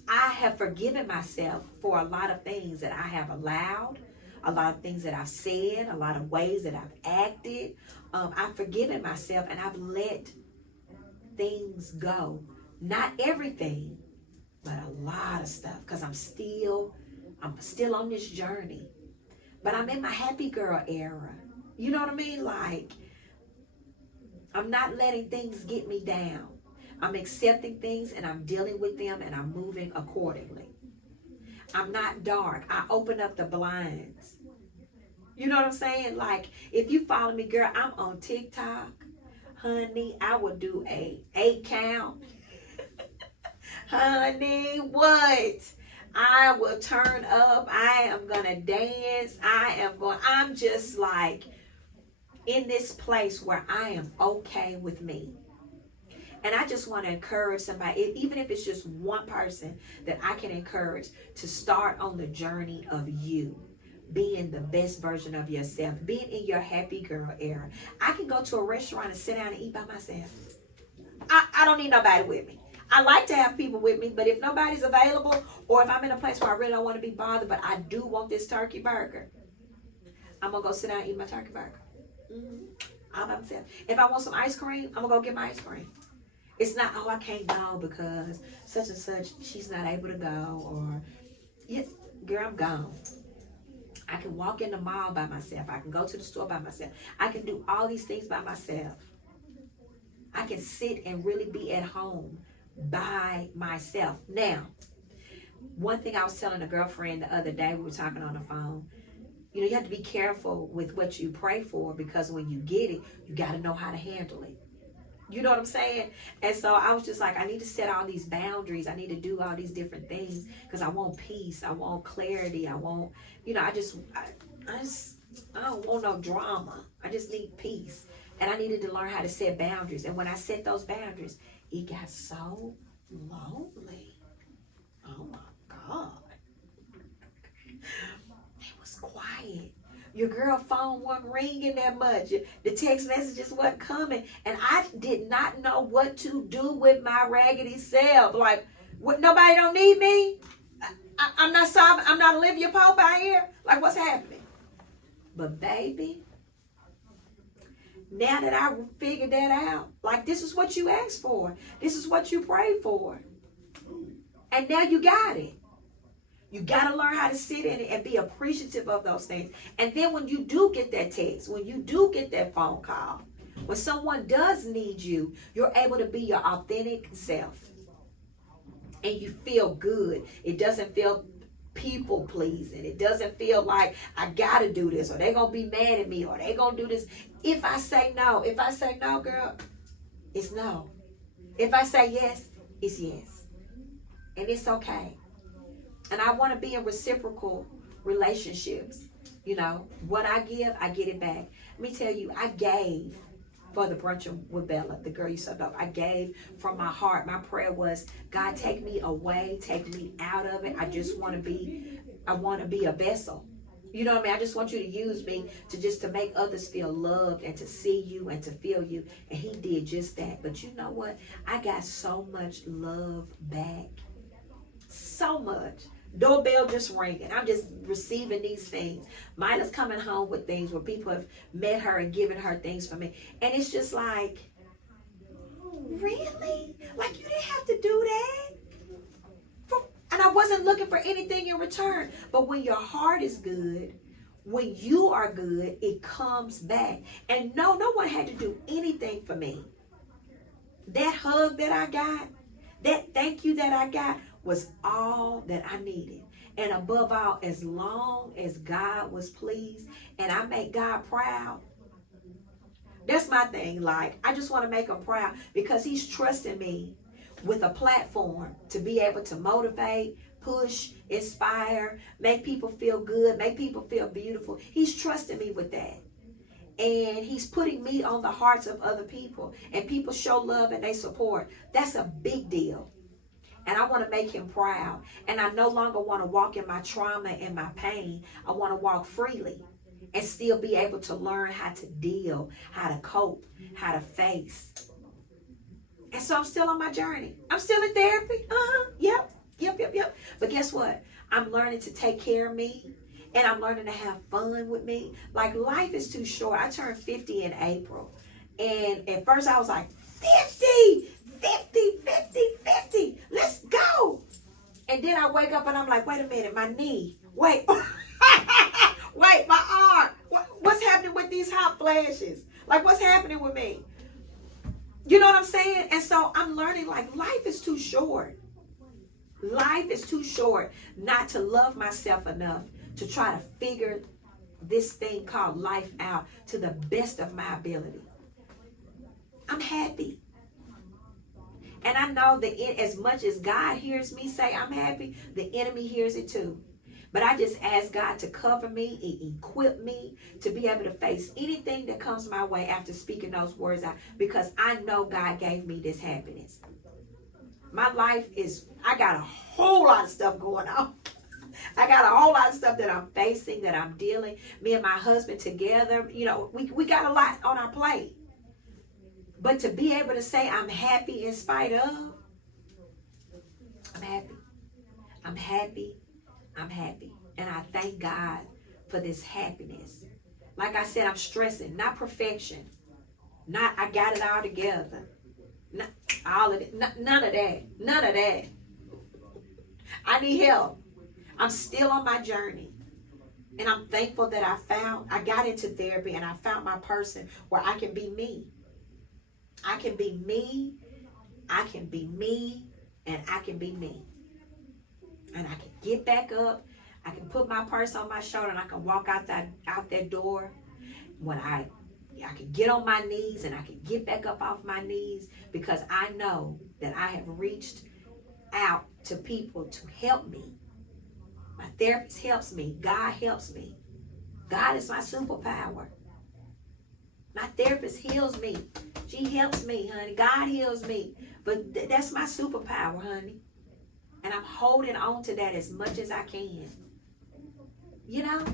I have forgiven myself for a lot of things that I have allowed, a lot of things that I've said, a lot of ways that I've acted. I've forgiven myself, and I've let things go. Not everything, but a lot of stuff, because I'm still on this journey. But I'm in my happy girl era. You know what I mean? Like, I'm not letting things get me down. I'm accepting things, and I'm dealing with them, and I'm moving accordingly. I'm not dark. I open up the blinds. You know what I'm saying? Like, if you follow me, girl, I'm on TikTok. Honey, I will do a 8 count. Honey, what? I will turn up. I am going to dance. I'm just like in this place where I am okay with me. And I just want to encourage somebody, even if it's just one person that I can encourage to start on the journey of you being the best version of yourself, being in your happy girl era. I can go to a restaurant and sit down and eat by myself. I don't need nobody with me. I like to have people with me, but if nobody's available, or if I'm in a place where I really don't want to be bothered, but I do want this turkey burger, I'm going to go sit down and eat my turkey burger. All by myself. If I want some ice cream, I'm going to go get my ice cream. It's not, oh, I can't go because such and such, she's not able to go, or, yes, girl, I'm gone. I can walk in the mall by myself. I can go to the store by myself. I can do all these things by myself. I can sit and really be at home by myself. Now, one thing I was telling a girlfriend the other day, we were talking on the phone, you have to be careful with what you pray for, because when you get it, you got to know how to handle it. You know what I'm saying? And so I was just like, I need to set all these boundaries. I need to do all these different things because I want peace. I want clarity. I want, I don't want no drama. I just need peace. And I needed to learn how to set boundaries. And when I set those boundaries, it got so lonely. Oh my God. It was quiet. Your girl phone wasn't ringing that much. The text messages wasn't coming. And I did not know what to do with my raggedy self. Like, what, nobody don't need me? I'm not solving, I'm not Olivia Pope out here? Like, what's happening? But baby, now that I figured that out, like, this is what you asked for. This is what you prayed for. And now you got it. You got to learn how to sit in it and be appreciative of those things. And then when you do get that text, when you do get that phone call, when someone does need you, you're able to be your authentic self. And you feel good. It doesn't feel people pleasing. It doesn't feel like I got to do this, or they're going to be mad at me, or they're going to do this. If I say no, girl, it's no. If I say yes, it's yes. And it's okay. And I want to be in reciprocal relationships. What I give, I get it back. Let me tell you, I gave for the brunch with Bella, the girl you saw. I gave from my heart. My prayer was, God, take me away, take me out of it. I want to be a vessel. You know what I mean? I just want you to use me to make others feel loved and to see you and to feel you. And he did just that. But you know what? I got so much love back. So much. Doorbell just ringing. I'm just receiving these things. Mila's coming home with things where people have met her and given her things for me. And it's just like, really? Like, you didn't have to do that? And I wasn't looking for anything in return. But when your heart is good, when you are good, it comes back. And no one had to do anything for me. That hug that I got, that thank you that I got, was all that I needed. And above all, as long as God was pleased and I make God proud, that's my thing. Like, I just want to make him proud because he's trusting me with a platform to be able to motivate, push, inspire, make people feel good, make people feel beautiful. He's trusting me with that. And he's putting me on the hearts of other people. And people show love and they support. That's a big deal. And I want to make him proud. And I no longer want to walk in my trauma and my pain. I want to walk freely and still be able to learn how to deal, how to cope, how to face. And so I'm still on my journey. I'm still in therapy. Yep. But guess what? I'm learning to take care of me. And I'm learning to have fun with me. Like, life is too short. I turned 50 in April. And at first I was like, 50. Let's go. And then I wake up and I'm like, wait a minute, my knee. Wait. Wait, my arm. What's happening with these hot flashes? Like, what's happening with me? You know what I'm saying? And so I'm learning, like, life is too short. Life is too short not to love myself enough to try to figure this thing called life out to the best of my ability. I'm happy. And I know that as much as God hears me say I'm happy, the enemy hears it too. But I just ask God to cover me and equip me to be able to face anything that comes my way after speaking those words out, because I know God gave me this happiness. My life I got a whole lot of stuff going on. I got a whole lot of stuff that I'm facing, that I'm dealing. Me and my husband together, we got a lot on our plate. But to be able to say I'm happy in spite of, I'm happy. I'm happy. I'm happy. And I thank God for this happiness. Like I said, I'm stressing, not perfection. Not I got it all together. Not all of it. None of that. None of that. I need help. I'm still on my journey. And I'm thankful that I got into therapy and I found my person where I can be me. I can be me. I can be me and I can be me. And I can get back up. I can put my purse on my shoulder and I can walk out that door. When I can get on my knees and I can get back up off my knees, because I know that I have reached out to people to help me. My therapist helps me. God helps me. God is my superpower. My therapist heals me. She helps me, honey. God heals me. But that's my superpower, honey. And I'm holding on to that as much as I can. You know?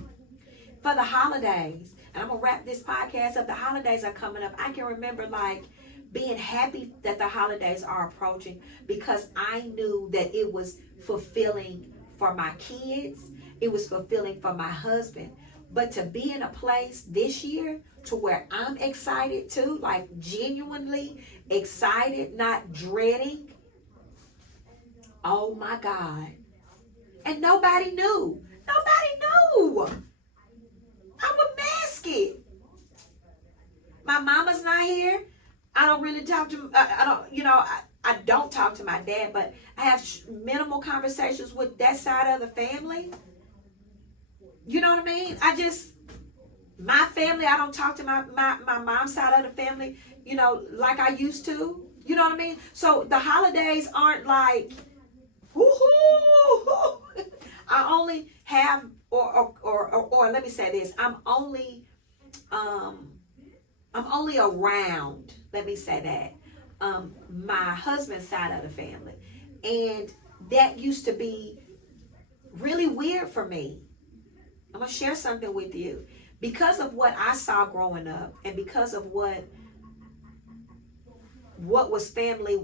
For the holidays, and I'm going to wrap this podcast up. The holidays are coming up. I can remember like being happy that the holidays are approaching, because I knew that it was fulfilling for my kids. It was fulfilling for my husband. But to be in a place this year to where I'm excited too, like genuinely excited, not dreading. Oh my God. And nobody knew. Nobody knew. I would mask it. My mama's not here. I don't really talk to, I don't talk to my dad, but I have minimal conversations with that side of the family. You know what I mean? My family, I don't talk to my mom's side of the family, like I used to. You know what I mean? So the holidays aren't like, woohoo! I only have, or let me say this, I'm only around, let me say that, my husband's side of the family. And that used to be really weird for me. I'm going to share something with you. Because of what I saw growing up, and because of what was family,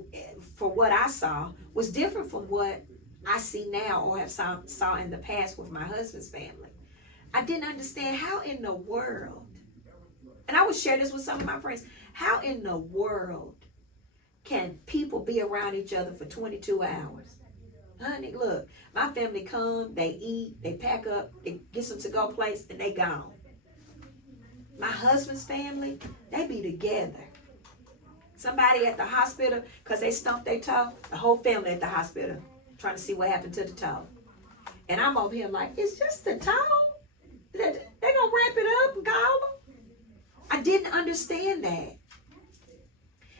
for what I saw, was different from what I see now or have saw in the past with my husband's family. I didn't understand how in the world, and I would share this with some of my friends, how in the world can people be around each other for 22 hours? Honey, look, my family come, they eat, they pack up, they get some to-go plates, and they gone. My husband's family, they be together. Somebody at the hospital, because they stumped their toe, the whole family at the hospital trying to see what happened to the toe. And I'm over here like, it's just the toe? They gonna wrap it up and call them? I didn't understand that.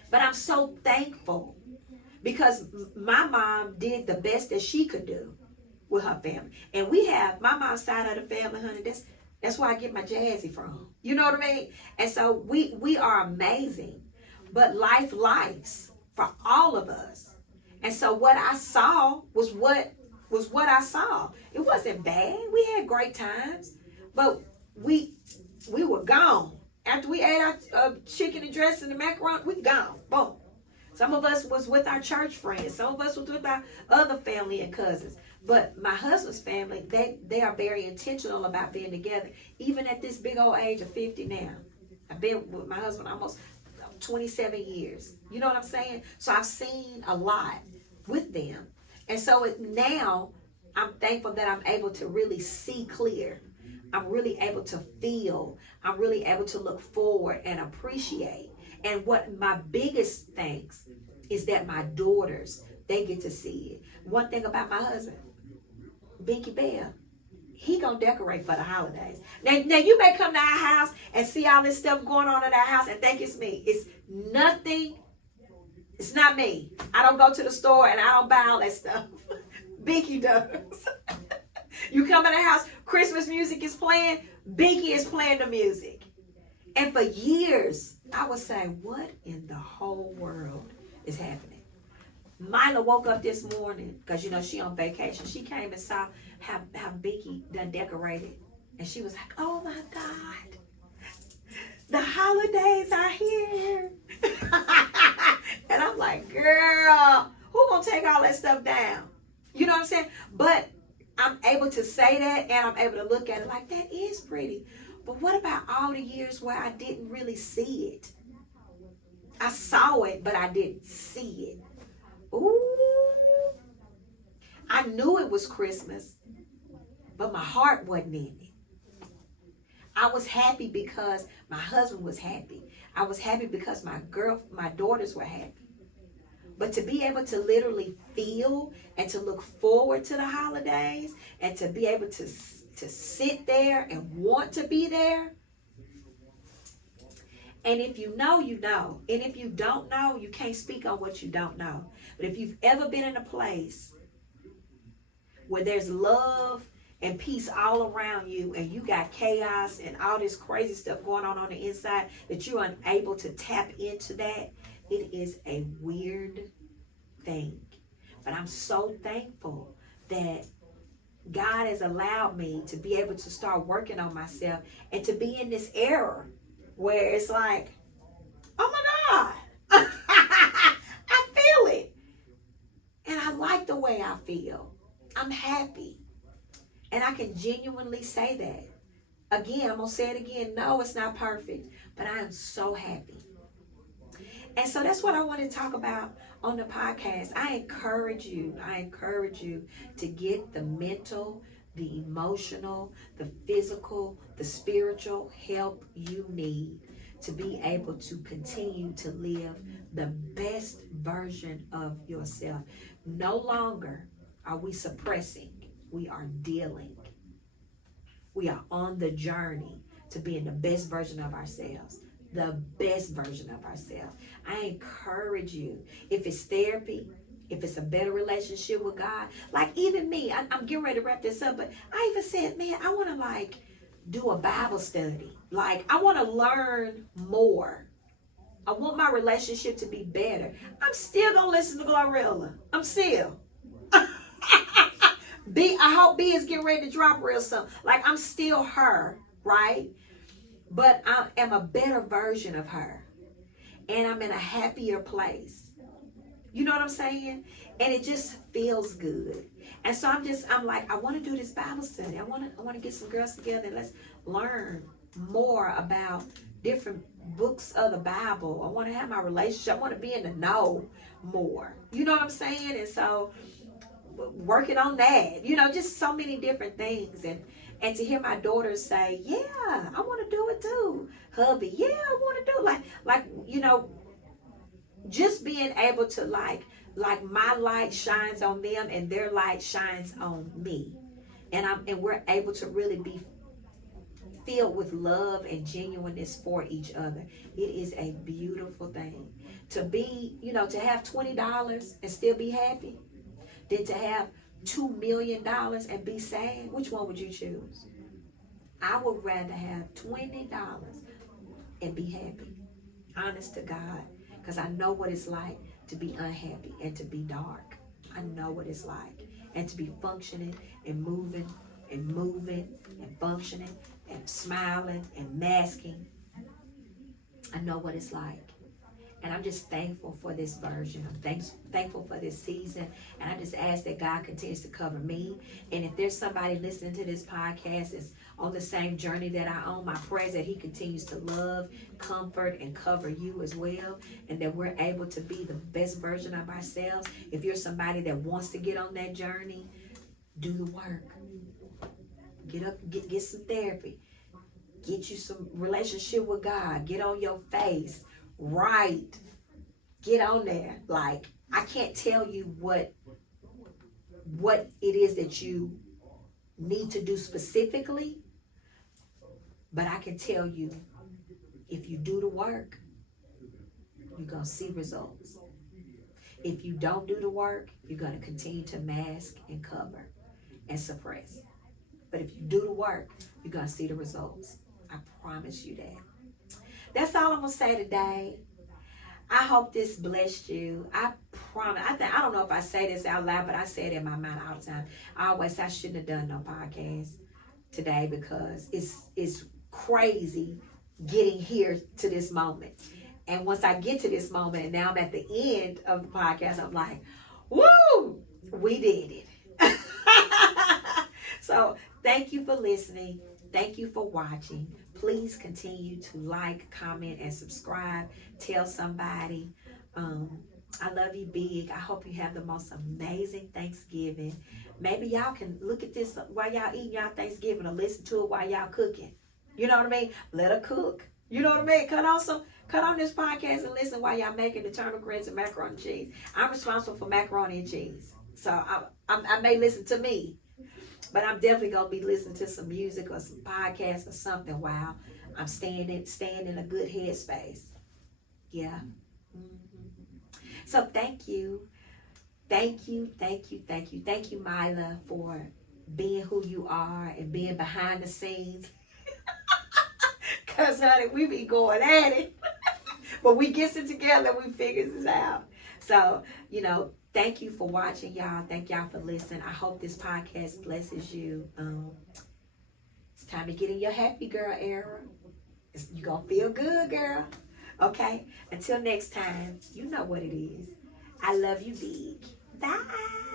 But I'm so thankful, because my mom did the best that she could do with her family. And we have my mom's side of the family, honey, that's where I get my jazzy from. You know what I mean? And so we are amazing. But life's for all of us. And so what I saw was what I saw. It wasn't bad. We had great times. But we were gone. After we ate our chicken and dressing and the macaroni, we gone. Boom. Some of us was with our church friends. Some of us was with our other family and cousins. But my husband's family, they are very intentional about being together. Even at this big old age of 50 now. I've been with my husband almost 27 years. You know what I'm saying? So I've seen a lot with them. And so now I'm thankful that I'm able to really see clear. I'm really able to feel. I'm really able to look forward and appreciate. And what my biggest thanks is that my daughters, they get to see it. One thing about my husband, Binky Bear, he gonna decorate for the holidays. Now you may come to our house and see all this stuff going on at our house and think it's me. It's nothing. It's not me. I don't go to the store and I don't buy all that stuff. Binky does. You come in the house, Christmas music is playing, Binky is playing the music. And for years, I would say, what in the whole world is happening? Mila woke up this morning, because she on vacation. She came and saw how Binky done decorated. And she was like, oh my God, the holidays are here. And I'm like, girl, who gonna take all that stuff down? You know what I'm saying? But I'm able to say that, and I'm able to look at it like, that is pretty. But what about all the years where I didn't really see it? I saw it, but I didn't see it. Ooh. I knew it was Christmas, but my heart wasn't in it. I was happy because my husband was happy. I was happy because my daughters were happy. But to be able to literally feel and to look forward to the holidays and to be able to sit there and want to be there. And if you know, you know. And if you don't know, you can't speak on what you don't know. But if you've ever been in a place where there's love and peace all around you and you got chaos and all this crazy stuff going on the inside that you're unable to tap into that, it is a weird thing. But I'm so thankful that God has allowed me to be able to start working on myself and to be in this era where it's like, oh my God, I feel it. And I like the way I feel. I'm happy. And I can genuinely say that. Again, I'm going to say it again. No, it's not perfect, but I am so happy. And so that's what I want to talk about on the podcast. I encourage you to get the mental, the emotional, the physical, the spiritual help you need to be able to continue to live the best version of yourself. No longer are we suppressing, we are dealing. We are on the journey to being the best version of ourselves. The best version of ourselves. I encourage you, if it's therapy, if it's a better relationship with God, like even me, I'm getting ready to wrap this up, but I even said, man, I want to do a Bible study. I want to learn more. I want my relationship to be better. I'm still going to listen to Glorilla. I'm still. I hope B is getting ready to drop real soon. I'm still her, right? But I am a better version of her. And I'm in a happier place. You know what I'm saying? And it just feels good. And so I'm like, I want to do this Bible study. I want to get some girls together and let's learn more about different books of the Bible. I want to have my relationship. I want to be in the know more. You know what I'm saying? And so working on that, just so many different things. And to hear my daughters say, yeah, I want to do it too. Hubby, yeah, I want to do it. Just being able to like my light shines on them and their light shines on me. And we're able to really be filled with love and genuineness for each other. It is a beautiful thing. To be, to have $20 and still be happy, than to have $2 million and be sad. Which one would you choose? I would rather have $20 and be happy. Honest to God. Because I know what it's like to be unhappy and to be dark. I know what it's like. And to be functioning and moving and functioning and smiling and masking. I know what it's like. And I'm just thankful for this version. I'm thankful for this season. And I just ask that God continues to cover me. And if there's somebody listening to this podcast that's on the same journey that I own, my prayer is that he continues to love, comfort, and cover you as well. And that we're able to be the best version of ourselves. If you're somebody that wants to get on that journey, do the work. Get up, get some therapy. Get you some relationship with God. Get on your face. Right. Get on there. I can't tell you what it is that you need to do specifically, but I can tell you, if you do the work, you're going to see results. If you don't do the work, you're going to continue to mask and cover and suppress. But if you do the work, you're going to see the results. I promise you that. That's all I'm going to say today. I hope this blessed you. I promise. I don't know if I say this out loud, but I say it in my mind all the time. I always say I shouldn't have done no podcast today because it's crazy getting here to this moment. And once I get to this moment, and now I'm at the end of the podcast, I'm like, woo, we did it. So thank you for listening. Thank you for watching. Please continue to like, comment, and subscribe. Tell somebody. I love you big. I hope you have the most amazing Thanksgiving. Maybe y'all can look at this while y'all eating y'all Thanksgiving or listen to it while y'all cooking. You know what I mean? Let her cook. You know what I mean? Cut on this podcast and listen while y'all making the turnip greens and macaroni and cheese. I'm responsible for macaroni and cheese. So I may listen to me, but I'm definitely gonna be listening to some music or some podcast or something while I'm staying in a good headspace. Yeah. So thank you. Thank you, Mila, for being who you are and being behind the scenes. Cause honey, we be going at it. But we gets it together, we figures this out. So, thank you for watching, y'all. Thank y'all for listening. I hope this podcast blesses you. It's time to get in your happy girl era. You gonna feel good, girl. Okay? Until next time, you know what it is. I love you big. Bye.